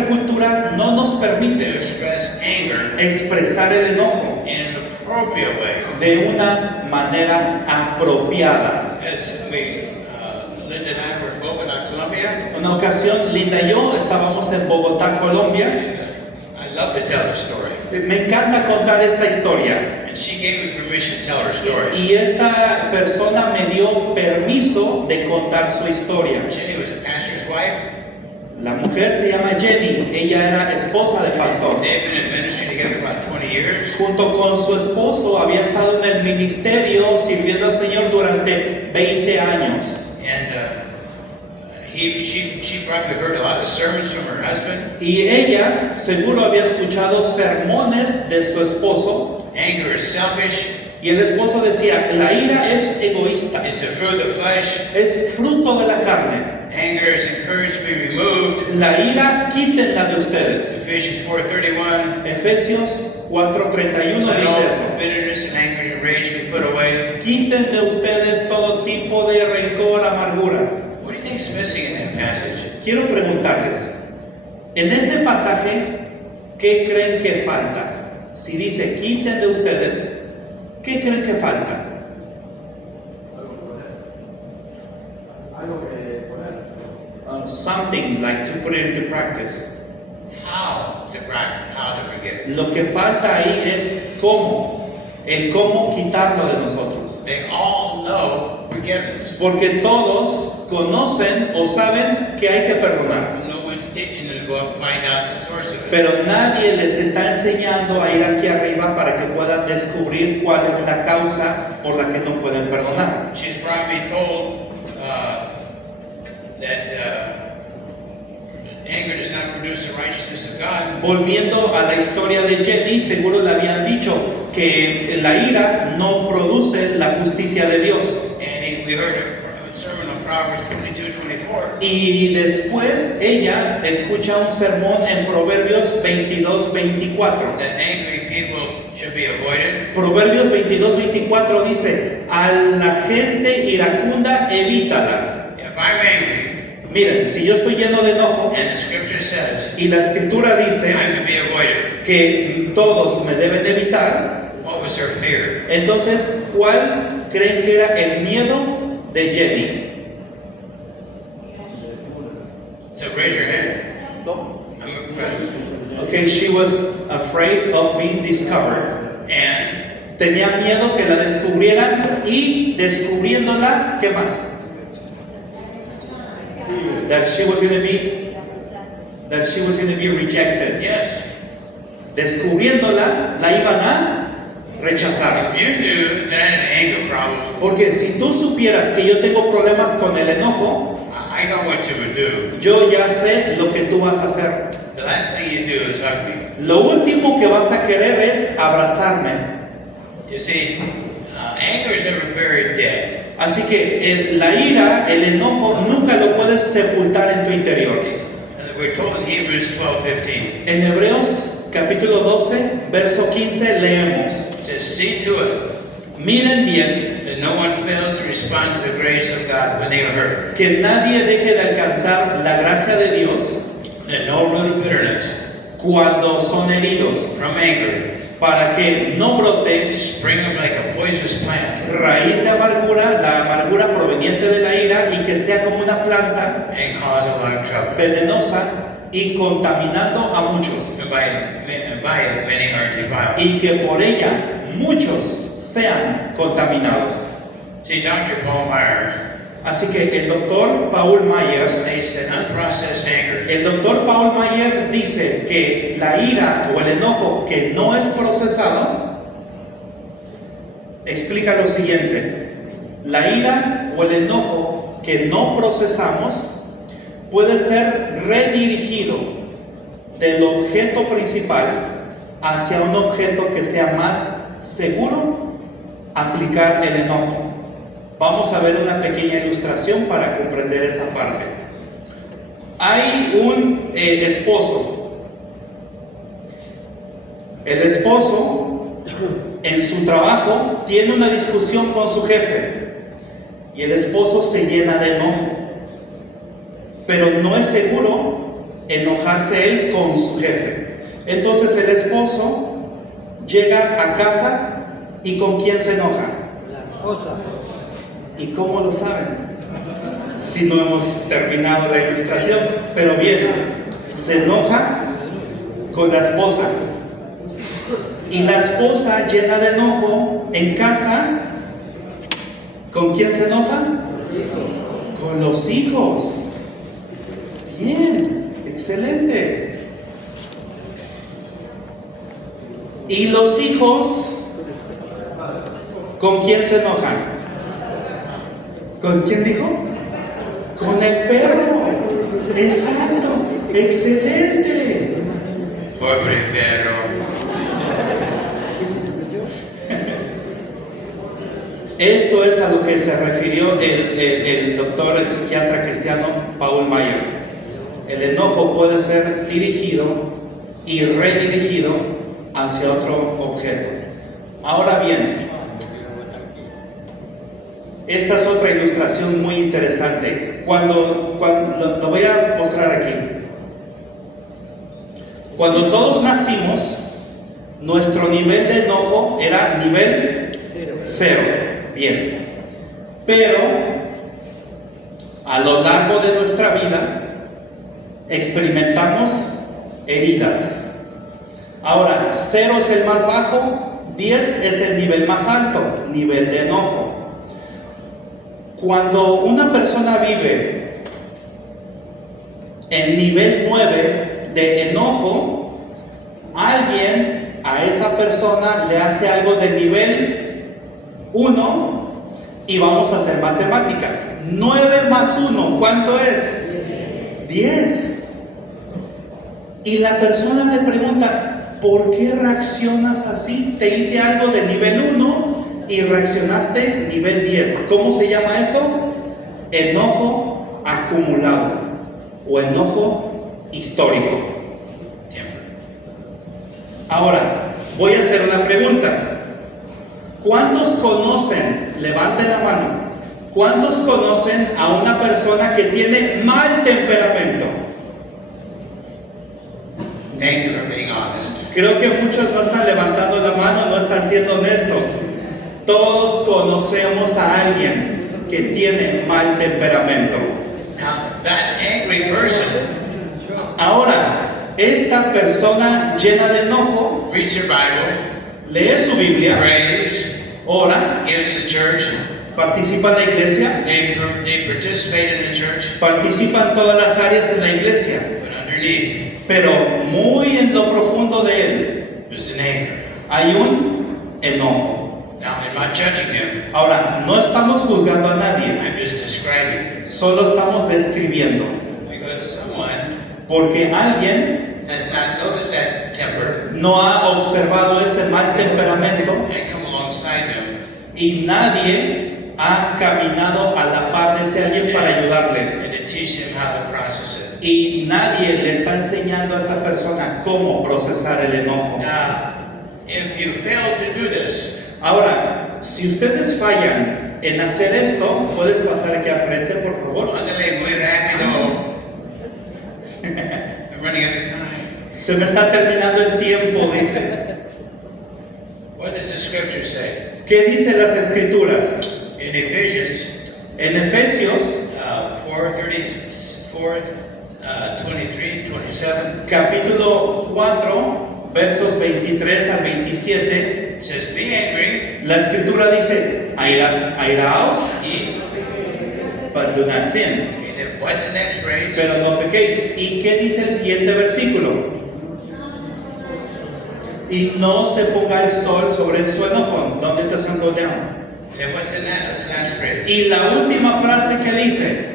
cultura, no nos to permite express anger expresar el enojo in an appropriate way. de una manera apropiada. As Linda and I were in Bogota, Colombia, Una ocasión, Linda y yo estábamos en Bogotá, Colombia. I love to tell her story. Me encanta contar esta historia. And she gave me permission to tell her story. Y esta persona me dio permiso de contar su historia. Jenny was a pastor's wife. La mujer se llama Jenny, ella era esposa del pastor. They've been in ministry together about 20 years. Junto con su esposo había estado en el ministerio sirviendo al Señor durante 20 años. And she probably heard a lot of sermons from her husband. Y ella seguro había escuchado sermones de su esposo. Anger is selfish, Y el esposo decía, la ira es egoísta, is the fruit of the flesh. es fruto de la carne. Anger is encouraged to be removed. La ira quítenla de ustedes. Ephesians 4:31. Efesios 4:31 Let dice all eso. bitterness and anger and rage be put away. Quiten de ustedes todo tipo de rencor, amargura. What do you think is missing in that passage? Quiero preguntarles, en ese pasaje, ¿qué creen que falta? Si dice quiten de ustedes, ¿qué creen que falta? Something like to put it into practice. How to forgive. Lo que falta ahí es cómo, el cómo quitarlo de nosotros. They all know forgiveness. Porque todos conocen o saben que hay que perdonar. No one's teaching them to go up and find out the source of it. Pero nadie les está enseñando a ir aquí arriba para que puedan descubrir cuál es la causa por la que no pueden perdonar. She's probably told that anger does not produce the righteousness of God. Volviendo a la historia de Jenny, seguro le habían dicho que la ira no produce la justicia de Dios. And we heard a sermon on Proverbs 22:24. Y después ella escucha un sermón en Proverbios 22:24. That angry people should be avoided. Proverbios 22:24 dice, a la gente iracunda evítala. If I'm angry, Miren, si yo estoy lleno de enojo and the scripture says y la escritura dice I'm to be avoided, que todos me deben evitar, what was her fear? entonces, ¿cuál creen que era el miedo de Jenny? So raise your hand. I'm a president. Okay, she was afraid of being discovered. And Tenía miedo que la descubrieran y descubriéndola, ¿qué más? That she was going to be rejected. yes, Descubriéndola, la iban a rechazar. if you knew that I had an anger problem, Porque si tú supieras que yo tengo problemas con el enojo, I know what you would do. yo ya sé lo que tú vas a hacer. The last thing you do is hug me. Lo último que vas a querer es abrazarme. You see, anger is never buried dead. Así que la ira, el enojo, nunca lo puedes sepultar en tu interior. And we're told in Hebrews 12:15, En Hebreos capítulo 12, verso 15 leemos: it says, see to it miren bien that no one fails to respond to the grace of God when they are hurt, que nadie deje de alcanzar la gracia de Dios that no root of bitterness cuando son heridos, from anger para que no brote spring up like a poisonous plant raíz de amargura, la amargura proveniente de la ira, y que sea como una planta and cause a lot of trouble. venenosa y contaminando a muchos, And by it, many are defiled. y que por ella muchos sean contaminados. See, Dr. Paul Meyer Así que el doctor Paul Meyer, states that unprocessed anger el doctor Paul Meyer dice que la ira o el enojo que no es procesado, explica lo siguiente: la ira o el enojo que no procesamos puede ser redirigido del objeto principal hacia un objeto que sea más seguro aplicar el enojo. Vamos a ver una pequeña ilustración para comprender esa parte. Hay un esposo. El esposo en su trabajo tiene una discusión con su jefe y el esposo se llena de enojo, pero no es seguro enojarse él con su jefe. Entonces el esposo llega a casa y ¿con quién se enoja? ¿Y cómo lo saben? Si no hemos terminado la ilustración, pero bien, se enoja con la esposa. Y la esposa llena de enojo en casa, ¿con quién se enoja? Con los hijos. Bien, excelente. Y los hijos, ¿con quién se enojan? ¿Con quién dijo? Con el perro. Exacto. Excelente. Pobre perro. Esto es a lo que se refirió el doctor, el psiquiatra cristiano Paul Meyer. El enojo puede ser dirigido y redirigido hacia otro objeto. Ahora bien, esta es otra ilustración muy interesante. Cuando lo voy a mostrar aquí. Cuando todos nacimos, nuestro nivel de enojo era nivel 0. Bien. Pero a lo largo de nuestra vida experimentamos heridas. Ahora, 0 es el más bajo, 10 es el nivel más alto, nivel de enojo. Cuando una persona vive en nivel 9 de enojo, alguien a esa persona le hace algo de nivel 1 y vamos a hacer matemáticas. 9 más 1, ¿cuánto es? 10. Y la persona le pregunta, ¿por qué reaccionas así? Te hice algo de nivel 1 y reaccionaste nivel 10. ¿Cómo se llama eso? Enojo acumulado o enojo histórico. Ahora, voy a hacer una pregunta. ¿Cuántos conocen, levanten la mano, ¿Cuántos conocen a una persona que tiene mal temperamento? Thank you for being honest. Creo que muchos no están levantando la mano, no están siendo honestos. Todos conocemos a alguien que tiene mal temperamento. Now, that angry person Ahora, esta persona llena de enojo reads their Bible, lee su Biblia, prays, ora, gives to the church, participa en la iglesia, they participate in the church, participa en todas las áreas en la iglesia, but underneath pero muy en lo profundo de él there's an anger. hay un enojo. Now, I'm not judging him, Ahora, no estamos juzgando a nadie, I'm just describing. solo estamos describiendo, Because someone porque alguien has not noticed that temper no ha observado ese mal temperamento and come alongside them y nadie ha caminado a la par de ese alguien para ayudarle. and to teach him how to process it. Y nadie le está enseñando a esa persona cómo procesar el enojo. Now, if you fail to do this, Ahora, si ustedes fallan en hacer esto, ¿puedes pasar aquí al frente, por favor? ándale muy rápido. I'm running out of time. Se me está terminando el tiempo, dice. What does the scripture say? ¿Qué dicen las escrituras? In Ephesians En Efesios, 4:34, 23, 27, capítulo 4, versos 23 al 27, it says, be angry, la escritura dice, airaos, but do not sin. okay, then what's the next phrase? Pero no pequéis. ¿Y qué dice el siguiente versículo? Y no se ponga el sol sobre su enojo. ¿Dónde te sun go down? Then what's the last phrase? Y la última frase que dice,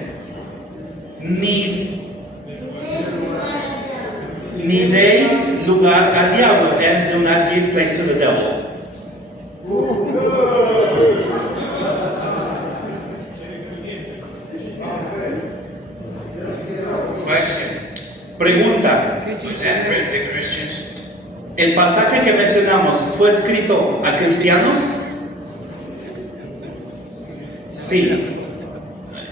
ni deis lugar al diablo, and do not give place to the devil. Question. Pregunta, Was that written to Christians? ¿el pasaje que mencionamos fue escrito a cristianos? Sí.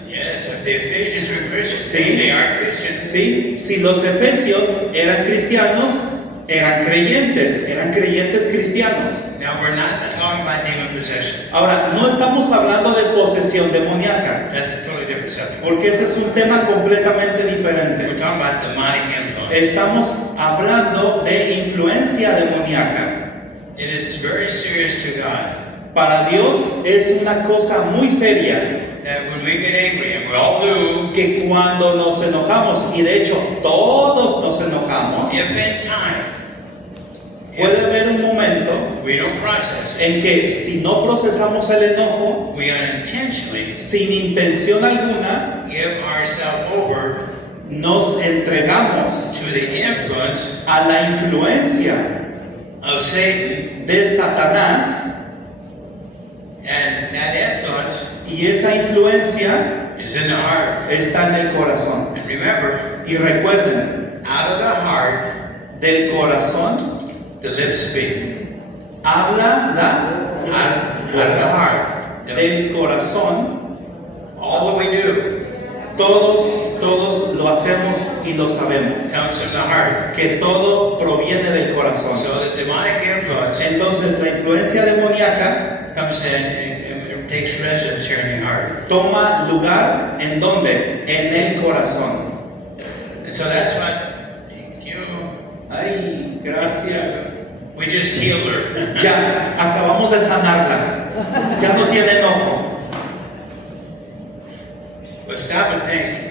Yes, if the Ephesians were Christians, Sí. they are Christians. ¿Sí? Si los efesios eran cristianos, eran creyentes cristianos. Now, we're not talking about demon possession. Ahora, no estamos hablando de posesión demoníaca, That's a totally different subject. porque ese es un tema completamente We're diferente. talking about demonic influence. Estamos hablando de influencia demoníaca. It is very serious to God Para Dios es una cosa muy seria that when we get angry, and we all do, que cuando nos enojamos, y de hecho todos nos enojamos, if in time, puede haber un momento we don't process it, en que si no procesamos el enojo, we unintentionally sin intención alguna, give ourselves over nos entregamos to the influence a la influencia of Satan, de Satanás, and that influence y esa influencia is in the heart. está en el corazón. And remember, Y recuerden, out of the heart, del corazón the lips speak. habla Out of the heart, del corazón, all that we do todos lo hacemos y lo sabemos, comes from the heart. que todo proviene del corazón. So the demonic influence Entonces la influencia demoníaca comes in and takes residence here in the heart. toma lugar en donde, en el corazón. And so that's what you, Ay, gracias. we just healed her. Ya, acabamos de sanarla. Ya no tiene enojo. But stop and think.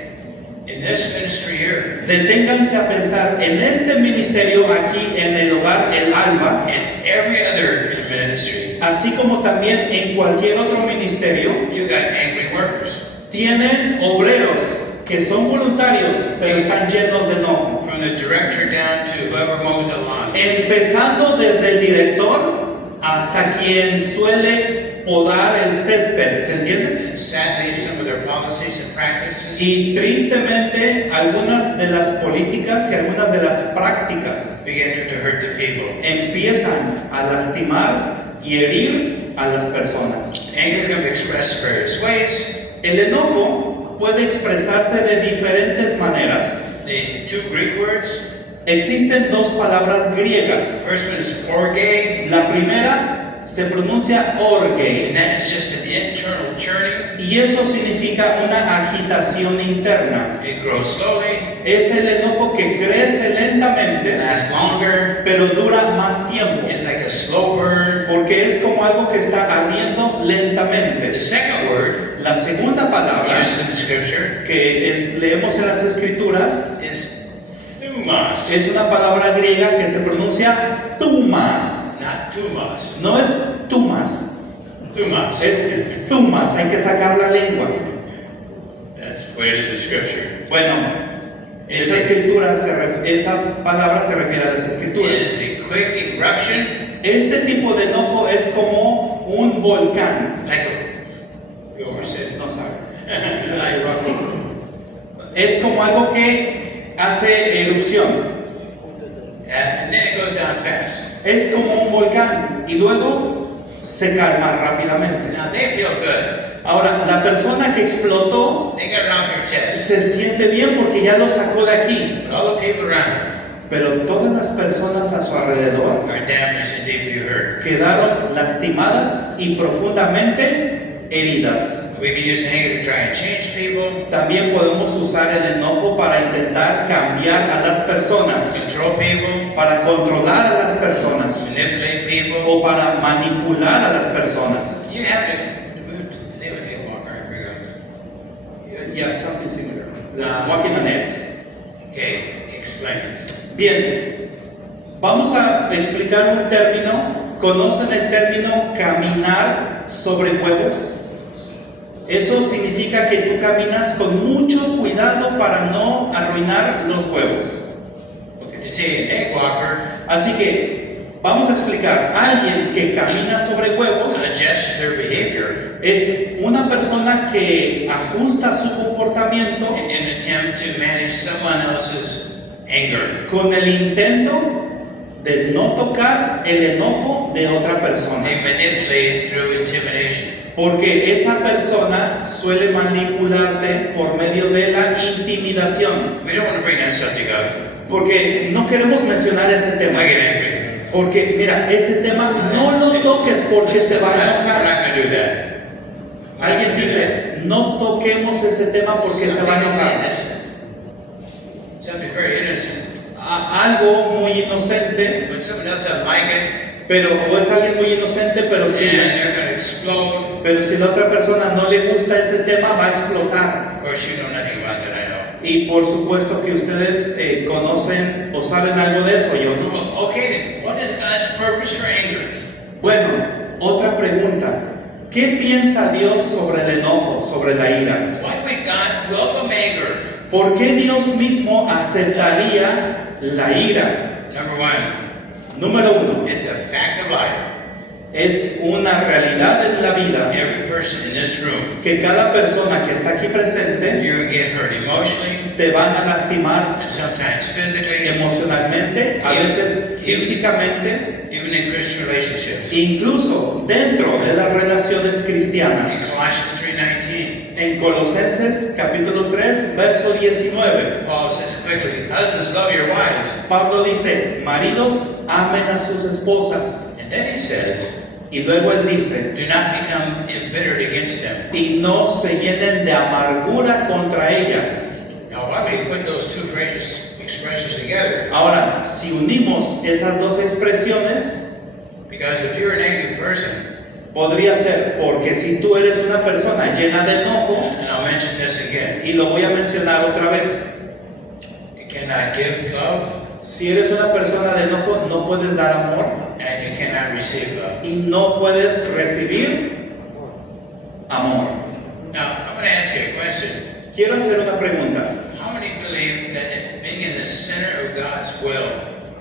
In this ministry here, Deténganse a pensar en este ministerio aquí en el hogar El Alba, and every other ministry, así como también en cualquier otro ministerio, you got angry workers. tienen obreros que son voluntarios, pero están llenos de enojo. From the director down to whoever mows the lawn. Empezando desde el director hasta quien suele podar el césped, ¿se entiende? And sadly, some of their policies and practices Y tristemente, algunas de las políticas y algunas de las prácticas begin to hurt the people. empiezan a lastimar y herir a las personas. Anger can be expressed various ways. El enojo puede expresarse de diferentes maneras. The two Greek words, Existen dos palabras griegas. first one is orge, La primera se pronuncia and orge, that is just an internal churning. y eso significa una agitación interna. It grows slowly, Es el enojo que crece lentamente, lasts longer, pero dura más tiempo, it's like a slow burn. porque es como algo que está ardiendo The lentamente. second word La segunda palabra used in the scripture que leemos en las escrituras is thumos, es una palabra griega que se pronuncia thumas. not tumos. No es tumas, Thumos. es thumas, hay que sacar la lengua. That's what it is in the scripture. Bueno, esa palabra se refiere a las It escrituras. is a quick eruption, Este tipo de enojo es como un volcán. like a. You oversaid. No sabe. Es como algo que hace erupción. And then it goes down fast. Es como un volcán y luego se calma rápidamente. Now they feel good. Ahora, la persona que explotó They got it off their chest. se siente bien porque ya lo sacó de aquí. But all the people around Pero todas las personas a su alrededor them are damaged and deeply hurt. quedaron lastimadas y profundamente heridas. We can use anger to try and change people, También podemos usar el enojo para intentar cambiar a las personas, control people, para controlar a las personas manipulate people. o para manipular a las personas. You have to. They would get walk around for Yeah, something similar. Ah. Walking on eggs. Okay, explain it. Bien, vamos a explicar un término. ¿Conocen el término caminar sobre huevos? Eso significa que tú caminas con mucho cuidado para no arruinar los huevos. You see, an egg walker Así que vamos a explicar. Alguien que camina sobre huevos adjusts their behavior es una persona que ajusta su comportamiento in an attempt to manage someone else's anger. con el intento de no tocar el enojo de otra persona. They manipulate it through intimidation. Porque esa persona suele manipularte por medio de la intimidación. We don't want to bring that subject up. Porque no queremos mencionar ese tema. I get angry. Porque, mira, ese tema no lo toques porque se va a We're enojar. not going to do that. Alguien dice, no toquemos ese tema porque se va a Something enojar. innocent. Something very innocent. Algo muy inocente, When someone else doesn't like it, pero o es alguien muy inocente, pero and si, they're going to explode. pero si la otra persona no le gusta ese tema, va a explotar. Of course, you know nothing about that, I know. Y por supuesto que ustedes conocen o saben algo de eso, yo no. Well, okay, then, what is God's purpose for anger? Bueno, otra pregunta. ¿Qué piensa Dios sobre el enojo, sobre la ira? Why would God welcome anger? ¿Por qué Dios mismo aceptaría la ira? Number one, Número uno, it's a fact of life. es una realidad en la vida Every person in this room, que cada persona que está aquí presente you get hurt emotionally te van a lastimar and sometimes physically, emocionalmente, a veces físicamente, even in Christian relationships. incluso dentro de las relaciones In cristianas. Colossians 3:19, En Colosenses capítulo 3, verso 19, Paul says quickly, husbands, love your wives. Pablo dice, maridos, amen a sus esposas. And then he says, Y luego él dice, do not become embittered against them. y no se llenen de amargura contra ellas. Now, why would he put those two precious expressions together? Ahora, si unimos esas dos expresiones, Because if you're an angry person, podría ser, porque si tú eres una persona llena de enojo, and I'll mention this again, y lo voy a mencionar otra vez, you cannot give love si eres una persona de enojo, no puedes dar amor and you cannot receive love. y no puedes recibir amor. Now, I'm going to ask you a question. Quiero hacer una pregunta. How many believe that being in the center of God's will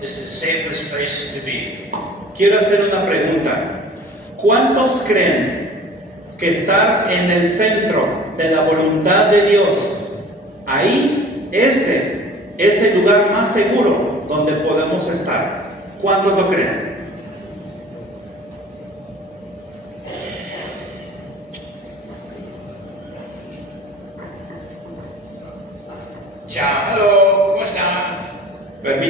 is the safest place to be? Quiero hacer una pregunta. ¿Cuántos creen que estar en el centro de la voluntad de Dios, ahí, ese es el lugar más seguro donde podemos estar? ¿Cuántos lo creen?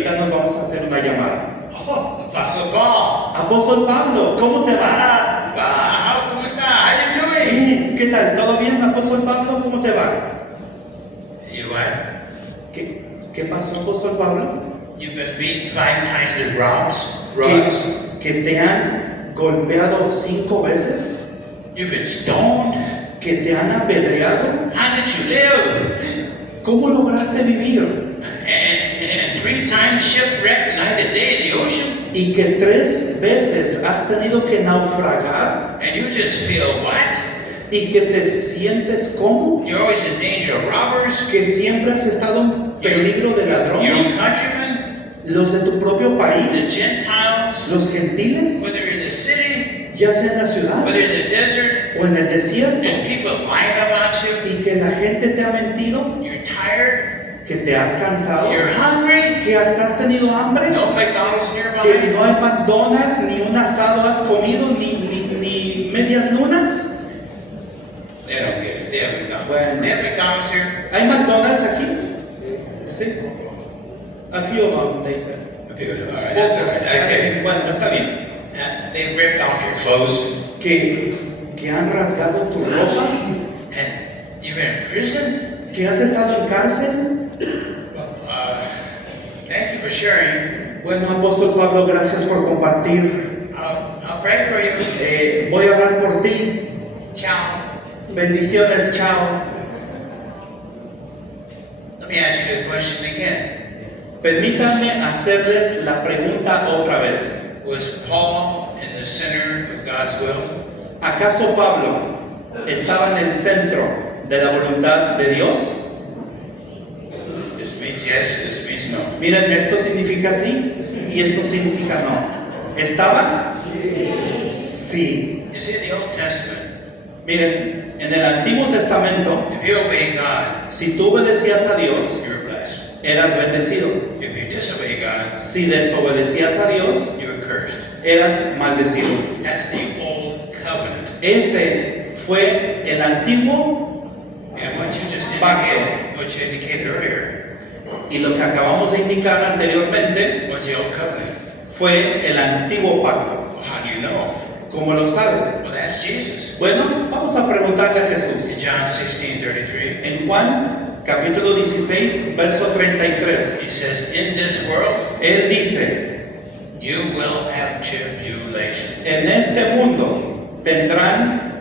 ahorita nos vamos a hacer una llamada. Oh, Apostle Paul. Apóstol Pablo, ¿cómo te va? ¿Cómo está? How you doing? ¿Qué tal? ¿Todo bien, Apóstol Pablo? ¿Cómo te va? You what? ¿Qué pasó, Apóstol Pablo? You've been beaten 5 times with rods. ¿Que te han golpeado 5 veces? You've been stoned. ¿Que te han apedreado? How did you live? ¿Cómo lograste vivir? And 3 times shipwrecked night and day in the ocean. ¿Y que 3 veces has tenido que naufragar? And you just feel what? ¿Y que te sientes como? You're always in danger of robbers. ¿Que siempre has estado en peligro de Your own ladrones? countrymen. ¿Los de tu propio The país? Gentiles. ¿Los gentiles? Whether you're in the city. Ya sea en la ciudad Whether you're in the desert. o en el desierto. There's people lying about you. ¿Y que la gente te ha mentido? You're tired. ¿Que te has cansado? You're hungry. ¿Que hasta has tenido hambre? No McDonald's ¿Que nearby. no hay McDonald's, ni un asado has comido, ni medias lunas? They don't get it. They have McDonald's. Bueno. They have McDonald's here. ¿Hay McDonald's aquí? Sí. A few of them, they said. Okay, all right. That's all right. Okay. Bueno, está bien. They ripped off your clothes. ¿Que han rasgado tus ropas? And you've been in prison. ¿Que has estado en cárcel? Thank you for sharing. Bueno, Apóstol Pablo, gracias por compartir. I'll pray for you. Voy a orar por ti. Ciao. Bendiciones, chao. Let me ask you a question again. Permítanme hacerles la pregunta otra vez. Was Paul in the center of God's will? ¿Acaso Pablo estaba en el centro de la voluntad de Dios? This means yes, this means no. Miren, esto significa sí y esto significa no. ¿Estaba? Sí. You see, in the Old Testament, Miren, en el Antiguo Testamento, if you obey God, si tú obedecías a Dios, you're blessed. eras bendecido. If you disobey God, Si desobedecías a Dios, you're cursed. eras maldecido. That's the Old Covenant. Ese fue el antiguo And what you just Pacto. indicated, what you indicated earlier, y lo que acabamos de indicar anteriormente was the Old Covenant. fue el antiguo pacto. Well, how do you know? ¿Cómo lo sabe? Well, that's Jesus. Bueno, vamos a preguntarle a In Jesús. John 16:33, En Juan capítulo 16, verso he 33, says, in this world, Él dice, you will have tribulation. en este mundo tendrán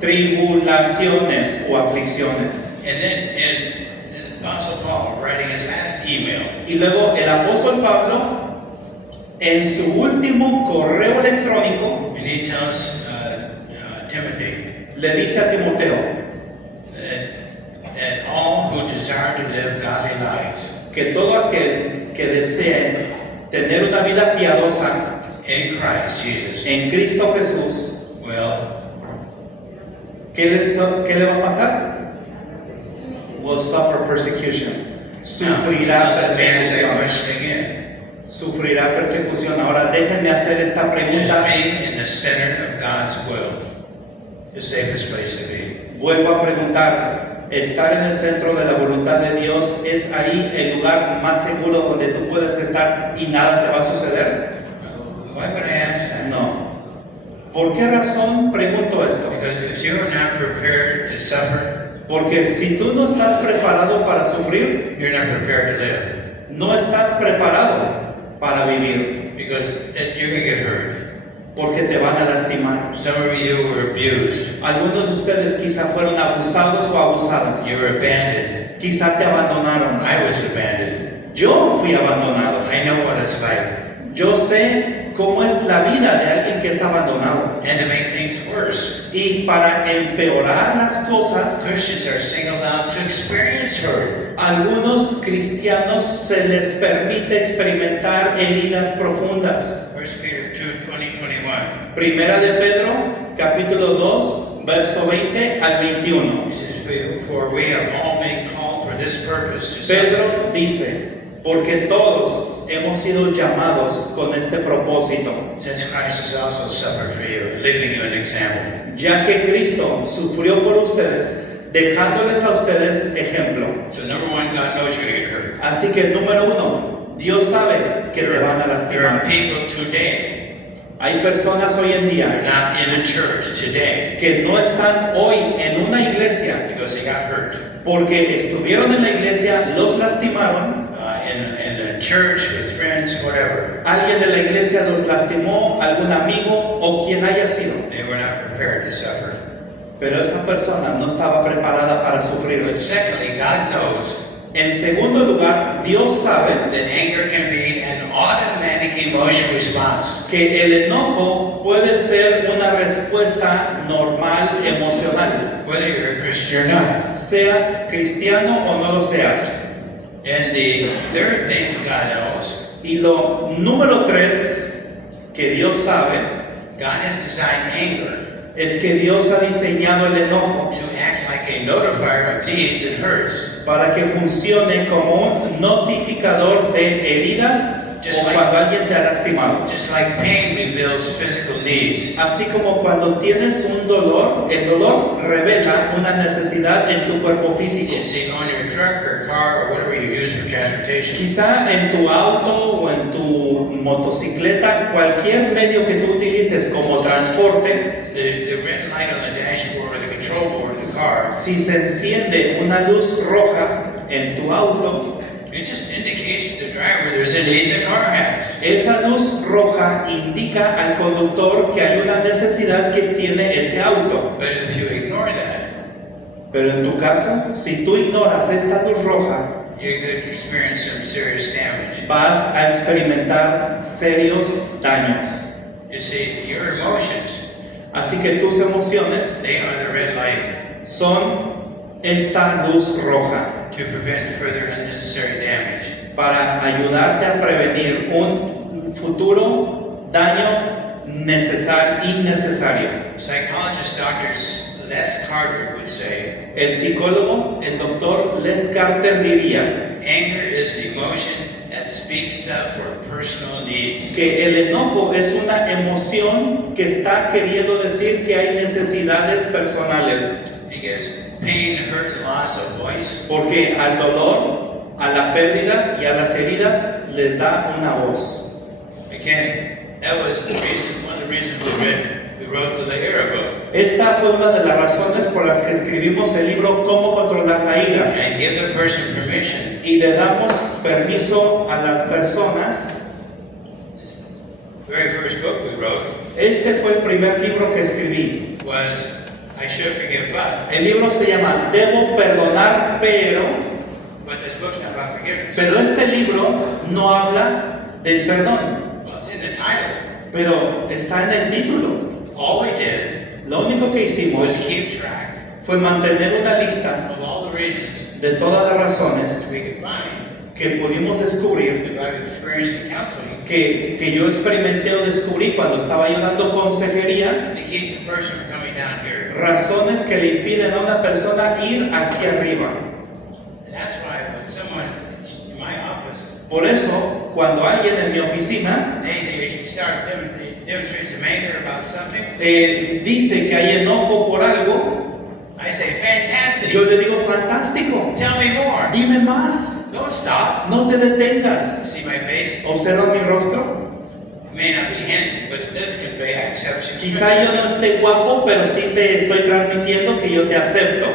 tribulaciones o aflicciones. And then in Apostle Paul, writing his last email, Y luego el apóstol Pablo, en su último correo electrónico, and he tells Timothy le dice a Timoteo that all who desire to live godly lives que todo aquel que desee tener una vida piadosa in Christ Jesus en Cristo Jesús, ¿qué le va a pasar? Will suffer persecution. Sufrirá Let me ask that persecución. question again. Sufrirá persecución. Ahora déjenme hacer esta Is pregunta. being in the center of God's will the safest place to be? Vuelvo a preguntar, ¿estar en el centro de la voluntad de Dios es ahí el lugar más seguro donde tú puedes estar y nada te va a suceder? Why would I ask that? No. ¿Por qué razón pregunto esto? Because if you're not prepared to suffer, Porque si tú no estás preparado para sufrir, you're not prepared to live. no estás preparado para vivir, Because you're going to get hurt. porque te van a lastimar. Some of you were abused. Algunos de ustedes quizá fueron abusados o abusadas. You were abandoned. Quizá te abandonaron. I was abandoned. Yo fui abandonado. I know what it's like. Yo sé cómo es la vida de alguien que es abandonado. And to make things worse, Y para empeorar las cosas, Christians are singled out to experience hurt. algunos cristianos se les permite experimentar heridas profundas. 1 Peter 2:20-21. Primera de Pedro, capítulo 2, verso 20 al 21. He says, for we have all been called for this purpose to suffer. Pedro dice, porque todos hemos sido llamados con este propósito, Since Christ has also suffered for you, leaving you an example. ya que Cristo sufrió por ustedes, dejándoles a ustedes ejemplo. So number one, God knows you're going to get hurt. Así que número uno, Dios sabe que te van a There are lastimar. people today Hay personas hoy en that are día not in a church today que no están hoy en una iglesia because they got hurt. porque estuvieron en la iglesia, los lastimaron, In the church with friends, whatever. alguien de la iglesia los lastimó, algún amigo o quien haya sido. They were not prepared to suffer. Pero esa persona no estaba preparada para sufrir. But secondly, God knows En segundo lugar, Dios sabe that anger can be an automatic emotional response. que el enojo puede ser una respuesta normal emocional, Whether you're a Christian or not. seas cristiano o no lo seas. And the third thing God knows, Y lo número 3 que Dios sabe God has designed anger es que Dios ha diseñado el enojo to act like a notifier of needs and hurts. para que funcione como un notificador de heridas Just o like- cuando alguien te ha lastimado. Just like pain reveals physical needs. Así como cuando tienes un dolor, el dolor revela una necesidad en tu cuerpo físico. You see, on your truck or car or whatever you use for transportation, Quizá en tu auto o en tu motocicleta, cualquier medio que tú utilices como transporte, the red light on the dashboard or the control board of the car, si se enciende una luz roja en tu auto, it just indicates to the driver there's a need the car has. esa luz roja indica al conductor que hay una necesidad que tiene ese auto. But if you ignore that, Pero en tu caso, si tú ignoras esta luz roja, you could experience some serious damage. vas a experimentar serios daños. You see, your emotions, Así que tus emociones they are the red light son esta luz roja to prevent further unnecessary damage. para ayudarte a prevenir un futuro daño innecesario. Psychologist Dr. Les Carter would say, El psicólogo, el doctor Les Carter diría anger is an emotion that speaks up for personal needs. que el enojo es una emoción que está queriendo decir que hay necesidades personales, He gives pain, hurt, and loss of voice. porque al dolor, a la pérdida y a las heridas les da una voz. Again, that was the reason, one of the reasons we wrote the Laira book. Esta fue una de las razones por las que escribimos el libro Cómo controlar la ira. And give the person permission. Y le damos permiso a las personas. This very first book we wrote Este fue el primer libro que escribí. was I Should Forgive But. El libro se llama Debo perdonar, But this book's not about forgiveness. pero este libro no habla del perdón, Well, it's in the title. pero está en el título. All we did Lo único que was hicimos keep track fue mantener una lista of all the reasons de todas las razones we could find que pudimos descubrir, that I've experienced in counseling que yo experimenté o descubrí cuando estaba yo dando consejería, to keep the person from coming down here. razones que le impiden a una persona ir aquí arriba. And that's why when someone in my office, Por eso, cuando alguien en mi oficina they should start demonstrating some anger about something, dice que hay enojo por algo, I say, fantastic. yo le digo, fantástico, Tell me more. dime más, Don't stop. no te detengas. See my face? Observa mi rostro. It may not be handsome, but it does convey I accept you. Quizá yo no esté guapo, pero sí te estoy transmitiendo que yo te acepto.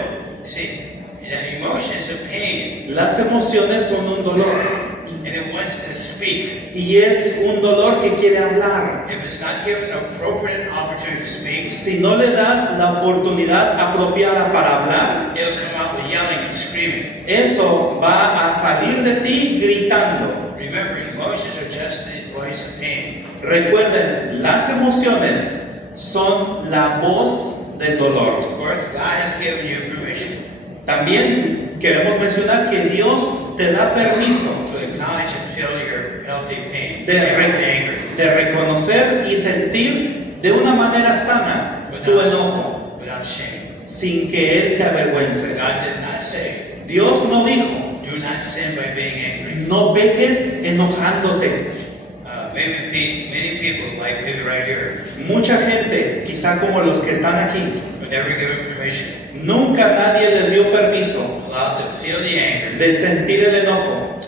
You see, the emotions of pain, Las emociones son un dolor and it wants to speak. y es un dolor que quiere hablar. If it's not given an appropriate opportunity to speak, Si no le das la oportunidad apropiada para hablar, it'll come out with yelling and screaming. eso va a salir de ti gritando. Remember, emotions are just the voice of pain. Recuerden, las emociones son la voz del dolor. Fourth, God has given you permission También queremos mencionar que Dios te da permiso to acknowledge and feel your healthy pain, de, your re- anger, de reconocer y sentir de una manera sana tu enojo, without shame. sin que Él te avergüence. God did not say, Dios no dijo, do not sin by being angry. no peques enojándote. Many people, like people right here, Mucha gente, quizá como los que están aquí, were never given permission, nunca nadie les dio permiso allowed to feel the anger. de sentir el enojo.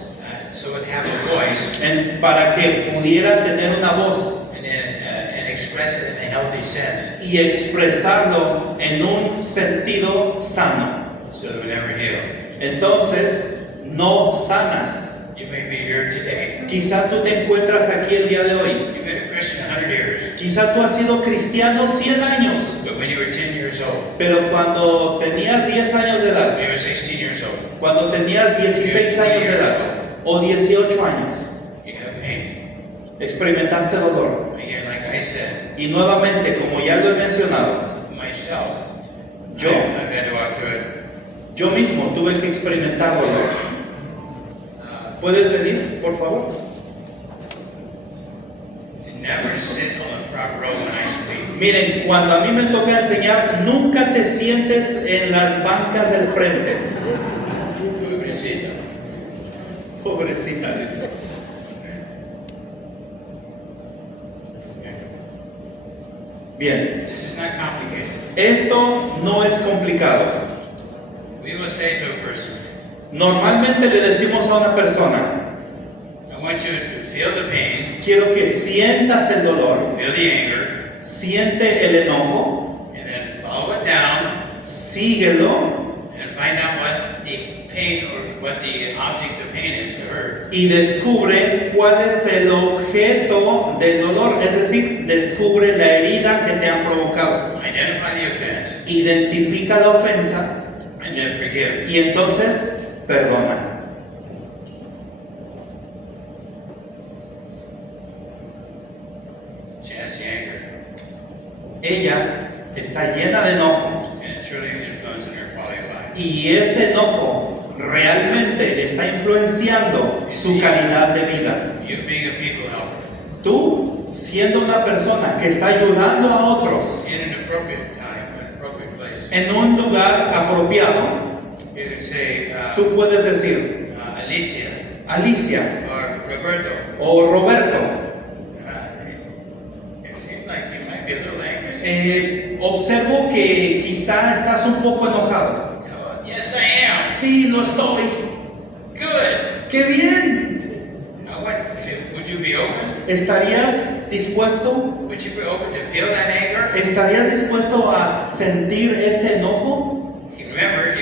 So what have a voice para que pudiera tener una voz and express it in a healthy sense, y expresarlo en un sentido sano. so that we never heal. Entonces, no sanas. You may be here today. Quizá tú te encuentras aquí el día de hoy. You've been a Christian 100 years, Quizá tú has sido cristiano 100 años. but when you were 10 years old, Pero cuando tenías 10 años de edad, when you were 16 years old, cuando tenías 16 años de edad o 18 años, you have pain. experimentaste dolor. Again, like I said, Y nuevamente, como ya lo he mencionado, myself, Yo. I've had to walk through it. yo mismo tuve que experimentar dolor. ¿Puedes venir, por favor? To never sit on the front row when I speak. Miren, cuando a mí me toca enseñar, nunca te sientes en las bancas del frente. Pobrecito. Pobrecita. dice. Bien, This is not complicated. esto no es complicado. We will say to a person, Normalmente le decimos a una persona, I want you to feel the pain, quiero que sientas el dolor, feel the anger, siente el enojo, and then follow it down síguelo and find out what the pain or what the object of pain is to her. y descubre cuál es el objeto del dolor, es decir, descubre la herida que te han provocado. Identify the offense Identifica la ofensa and then forgive. y entonces perdona. She has the anger, Ella está llena de enojo and it's really influencing her quality of life. y ese enojo realmente está influenciando su calidad de vida. You being a people helper Tú, siendo una persona que está ayudando a otros in an appropriate time, an appropriate place. en un lugar apropiado, You can say, tú puedes decir, Alicia Alicia or Roberto, o Roberto, it seems like you might be a little angry. observo que quizá estás un poco enojado. Yes, I am. Sí, lo estoy. Good. ¡Qué bien! Would you be open? ¿Estarías dispuesto? Would you be open to feel that anger? ¿Estarías dispuesto a sentir ese enojo? Remember,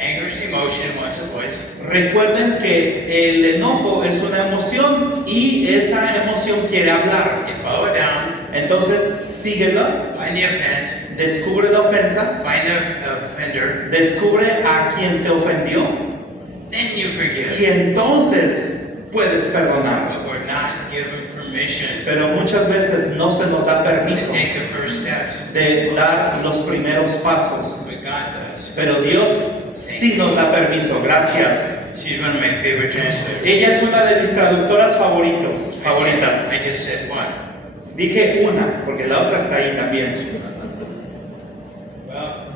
anger is emotion, wants a voice. Recuerden que el enojo es una emoción y esa emoción quiere hablar. You follow it down, Entonces, síguela, find the offense, descubre la ofensa, find the offender, descubre a quien te ofendió then you forgive. y entonces puedes perdonar. But we're not given permission Pero muchas veces no se nos da to permiso take the first steps. de dar los primeros pasos. But God does. Pero Dios sí nos da permiso. Gracias. She's one of my favorite translators. Ella es una de mis traductoras favoritas. I just said one. Dije una, porque la otra está ahí también. Well,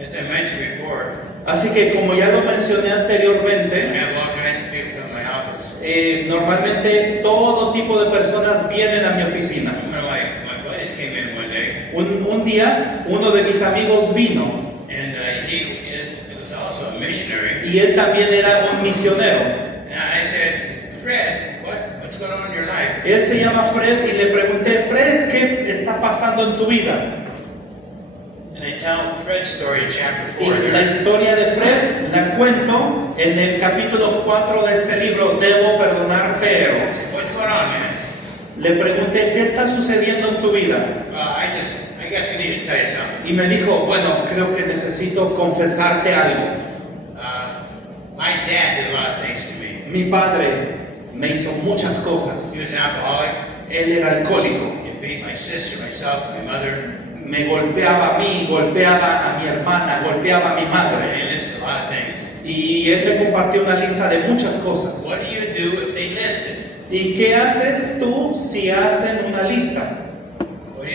as I mentioned before, Así que como ya lo mencioné I anteriormente, have all kinds of people in my office. normalmente todo tipo de personas vienen a mi oficina. My buddies came in one day, Un día uno de mis amigos vino and he was also a missionary. y él también era un misionero. And I said, Fred, what's going on in your life? Él se llama Fred y le pregunté, Fred, ¿qué está pasando en tu vida? And I tell Fred's story in chapter 4. Y la historia de Fred la cuento en el capítulo 4 de este libro, Debo perdonar, pero. I said, what's going on, man? Le pregunté, ¿qué está sucediendo en tu vida? I guess I need to tell you something. Y me dijo, bueno, creo que necesito confesarte algo. My dad did a lot of things to me. Mi padre me hizo muchas cosas. He was an alcoholic. Él era alcohólico. He beat my sister, myself, my mother, Me golpeaba a mí, golpeaba a mi hermana, golpeaba a mi madre. and he listed a lot of things. Y él me compartió una lista de muchas cosas. What do you do if they list it? ¿Y qué haces tú si hacen una lista? What do?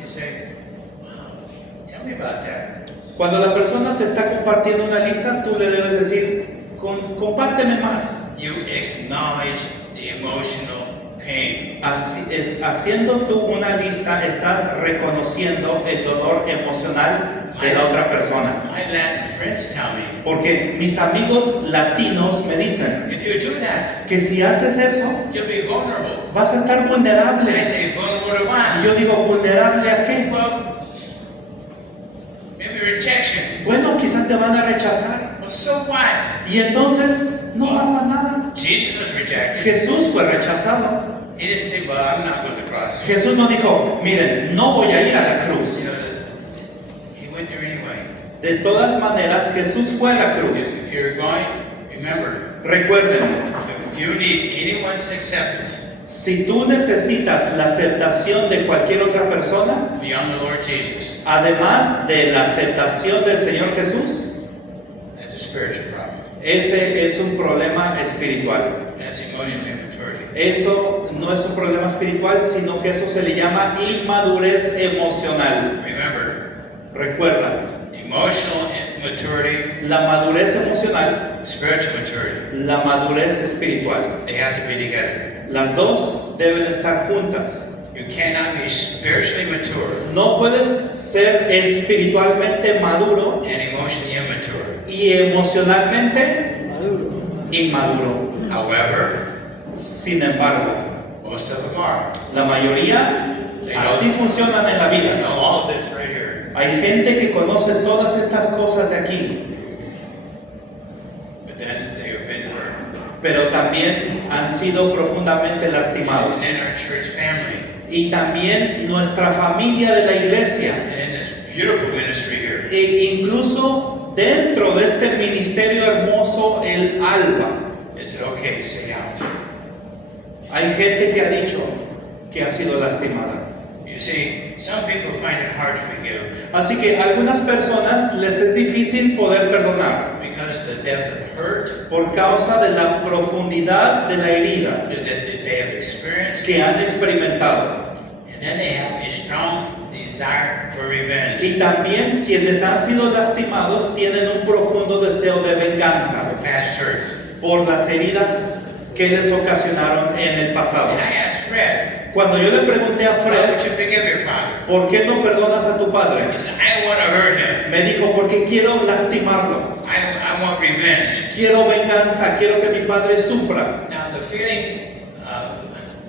You say, wow, tell me about that. Cuando la persona te está compartiendo una lista, tú le debes decir, compárteme más. You acknowledge the emotional pain. Así es, haciendo tú una lista, estás reconociendo el dolor emocional de la otra persona. My Latin friends tell me, Porque mis amigos latinos me dicen if you do that, que si haces eso, you'll be vulnerable. vas a estar I vulnerable. say, vulnerable to Y what? yo digo, ¿vulnerable a qué? Well, maybe rejection. Bueno, quizás te van a rechazar. Well, so what? Y entonces no pasa nada. Jesus was rejected. Jesús fue rechazado. He didn't say, well, I'm not going to cross. Jesús no dijo, miren, no voy a ir a la cruz. He went there anyway. De todas maneras, Jesús fue a la cruz. If you're going, remember, Recuerden, if you need anyone's acceptance si tú necesitas la aceptación de cualquier otra persona, beyond the Lord Jesus, además de la aceptación del Señor Jesús, that's a spiritual problem. ese es un problema espiritual. That's emotional immaturity. Eso no es un problema espiritual, sino que eso se le llama inmadurez emocional. Remember, Recuerda, emotional maturity, la madurez emocional, spiritual maturity, la madurez espiritual, they have to be together. las dos deben estar juntas. You cannot be spiritually mature No puedes ser espiritualmente maduro and emotionally immature. y emocionalmente inmaduro. However, Sin embargo, most of them are. la mayoría así funcionan en la You vida. know all of this right here. Hay gente que conoce todas estas cosas de aquí, But then they have been hurt. pero también han sido profundamente lastimados. In our church family, Y también nuestra familia de la iglesia, and in this beautiful ministry here, e incluso dentro de este ministerio hermoso, el Alba, is it okay to say ouch? hay gente que ha dicho que ha sido lastimada. You see, some people find it hard to forgive Así que a algunas personas les es difícil poder perdonar because of the depth of hurt por causa de la profundidad de la herida that they have experienced, que han experimentado. and then they have a strong desire for revenge Y también quienes han sido lastimados tienen un profundo deseo de venganza for past hurts. por las heridas que les ocasionaron en el pasado. And I asked Fred, Cuando yo le pregunté a why Fred, would you forgive your father? ¿por qué no perdonas a tu padre? He said, I want to hurt him. Me dijo, porque quiero lastimarlo. I want revenge. Quiero venganza, quiero que mi padre sufra. Now, the feeling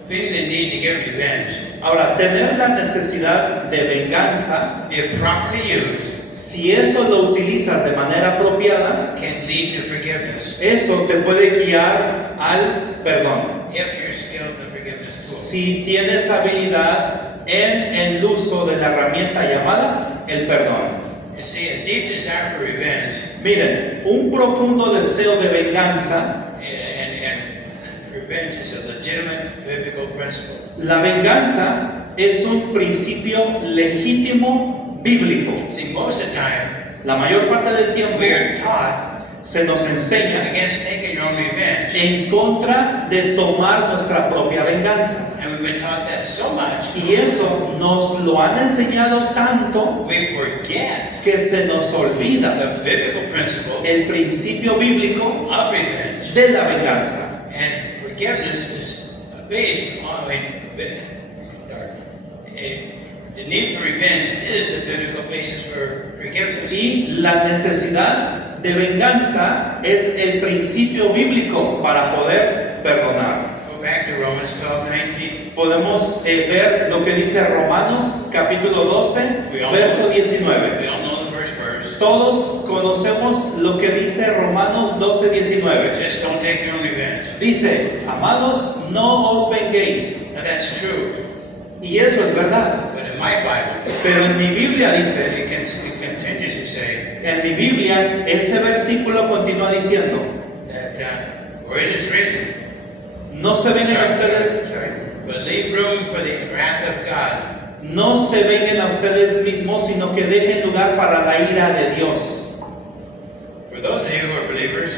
the need to get revenge, Ahora, tener la necesidad de venganza, if properly used, si eso lo utilizas de manera apropiada, can lead to forgiveness. eso te puede guiar al perdón. If you're skilled in the forgiveness tool. Si tienes habilidad en el uso de la herramienta llamada el perdón. You see, a deep desire for revenge Miren, un profundo deseo de venganza, and revenge is a legitimate biblical principle. la venganza es un principio legítimo bíblico. See, most of the time, La mayor parte del tiempo we are taught se nos enseña against taking your own revenge. en contra de tomar nuestra propia venganza. And we've been taught that so much, Y eso nos lo han enseñado tanto we forget que se nos olvida the biblical principle el principio bíblico of revenge. de la venganza. And forgiveness is based on the need for revenge is the biblical basis for forgiveness. Y la necesidad de venganza es el principio bíblico para poder perdonar. Go back to Romans 12:19. Podemos ver lo que dice Romanos capítulo 12, verso 19. We all know the first verse. Todos conocemos lo que dice Romanos 12, 19. Just don't take your own revenge. Dice, amados, no os venguéis. Now that's true. Y eso es verdad. But in my Bible, Pero en mi Biblia dice, it continues to say en mi Biblia, ese versículo continúa diciendo, that where it is written, no se vengan a ustedes, but leave room for the wrath of God. no se vengan a ustedes mismos, sino que dejen lugar para la ira de Dios. For those of you who are believers,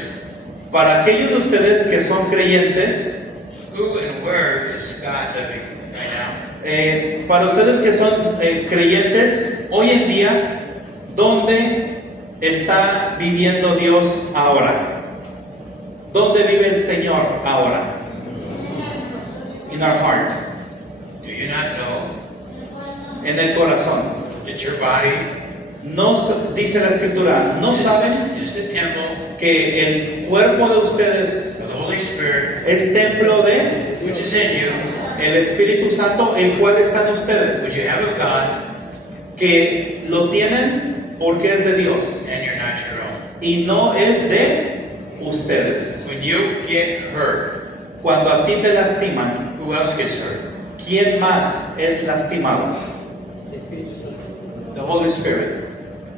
Para aquellos de ustedes que son creyentes, who and where is God living right now? para ustedes que son creyentes, hoy en día, ¿dónde está viviendo Dios ahora? ¿Dónde vive el Señor ahora? In our heart, Do you not know en el corazón. that your body dice la Escritura, no saben is the temple que el cuerpo de ustedes of the Holy Spirit, es templo de which is in you, el Espíritu Santo, el cual está en which ustedes, you have of God, que lo tienen porque es de Dios and you're not your own. y no es de ustedes. When you get hurt, Cuando a ti te lastiman, who else gets hurt? ¿quién más es lastimado? The Holy Spirit.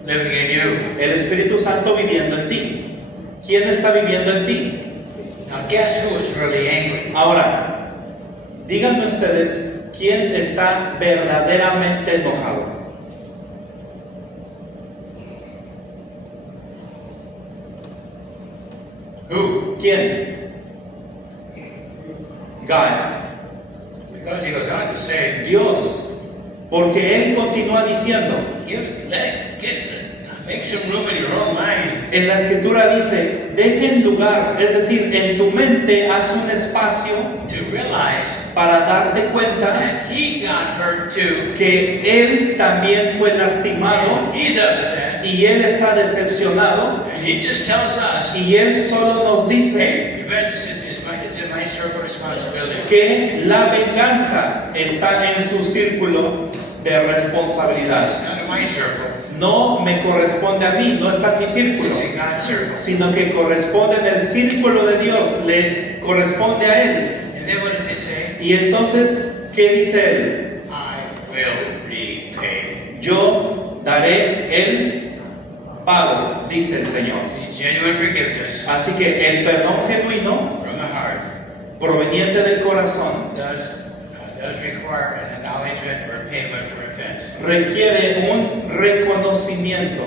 Living in you. El Espíritu Santo viviendo en ti. ¿Quién está viviendo en ti? Now guess who is really angry? Ahora, díganme ustedes, ¿quién está verdaderamente enojado? Who? ¿Quién? God. Because he goes on to say, Dios. Porque Él continúa diciendo, make some room in your own mind. en la Escritura dice, dejen lugar, es decir, en tu mente haz un espacio To realize para darte cuenta that he got hurt too. que Él también fue lastimado He's upset. y Él está decepcionado And he just tells us, y Él solo nos dice hey, revenge is in my circle of responsibility. que la venganza está en su círculo de responsabilidad. It's not in my circle. No me corresponde a mí, no está en mi círculo, It's in God's circle. sino que corresponde en el círculo de Dios, le corresponde a Él. And then what does he say? Y entonces, ¿qué dice Él? I will repay. Yo daré el pago, dice el Señor. Genuine forgiveness Así que el perdón genuino, from the heart proveniente del corazón, does require an acknowledgement or payment for offense. requiere un reconocimiento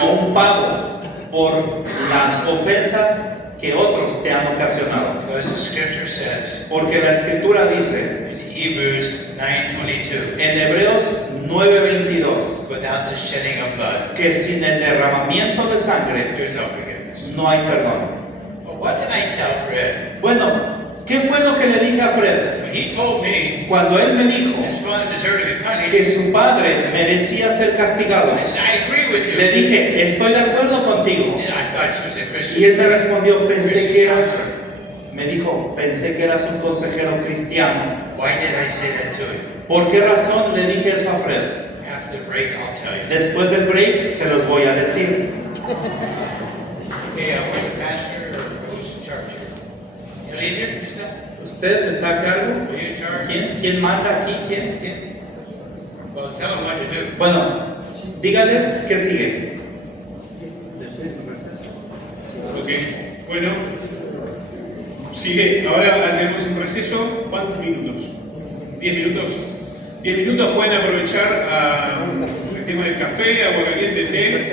o un pago por las ofensas que otros te han ocasionado. Because the scripture says Porque la Escritura dice in Hebrews 9:22, en Hebreos 9:22 without the shedding of blood, que sin el derramamiento de sangre there's no forgiveness. no hay perdón. Well, what did I tell Fred? Bueno, ¿qué fue lo que le dije a Fred? When he told me Cuando él me dijo his father deserved to be punished, que su padre merecía ser castigado, I said, I agree with you. le dije, estoy de acuerdo contigo. And I thought you was a Christian. Y él me respondió, pensé que eras, counselor. me dijo, pensé que eras un consejero cristiano. Why did I say that to him? ¿Por qué razón le dije eso a Fred? After the break, I'll tell you. Después del break se los voy a decir. Okay, where's the pastor or who's in charge here? Eliezer, is that? ¿Usted está a cargo? Are you in charge? ¿Quién manda aquí? ¿Quién? Well, tell him what to do. Bueno, dígales qué sigue. Ok, bueno, sigue, ahora tenemos un receso, ¿cuántos minutos? 10 minutos. 10 minutos pueden aprovechar el tema del café, agua caliente, té,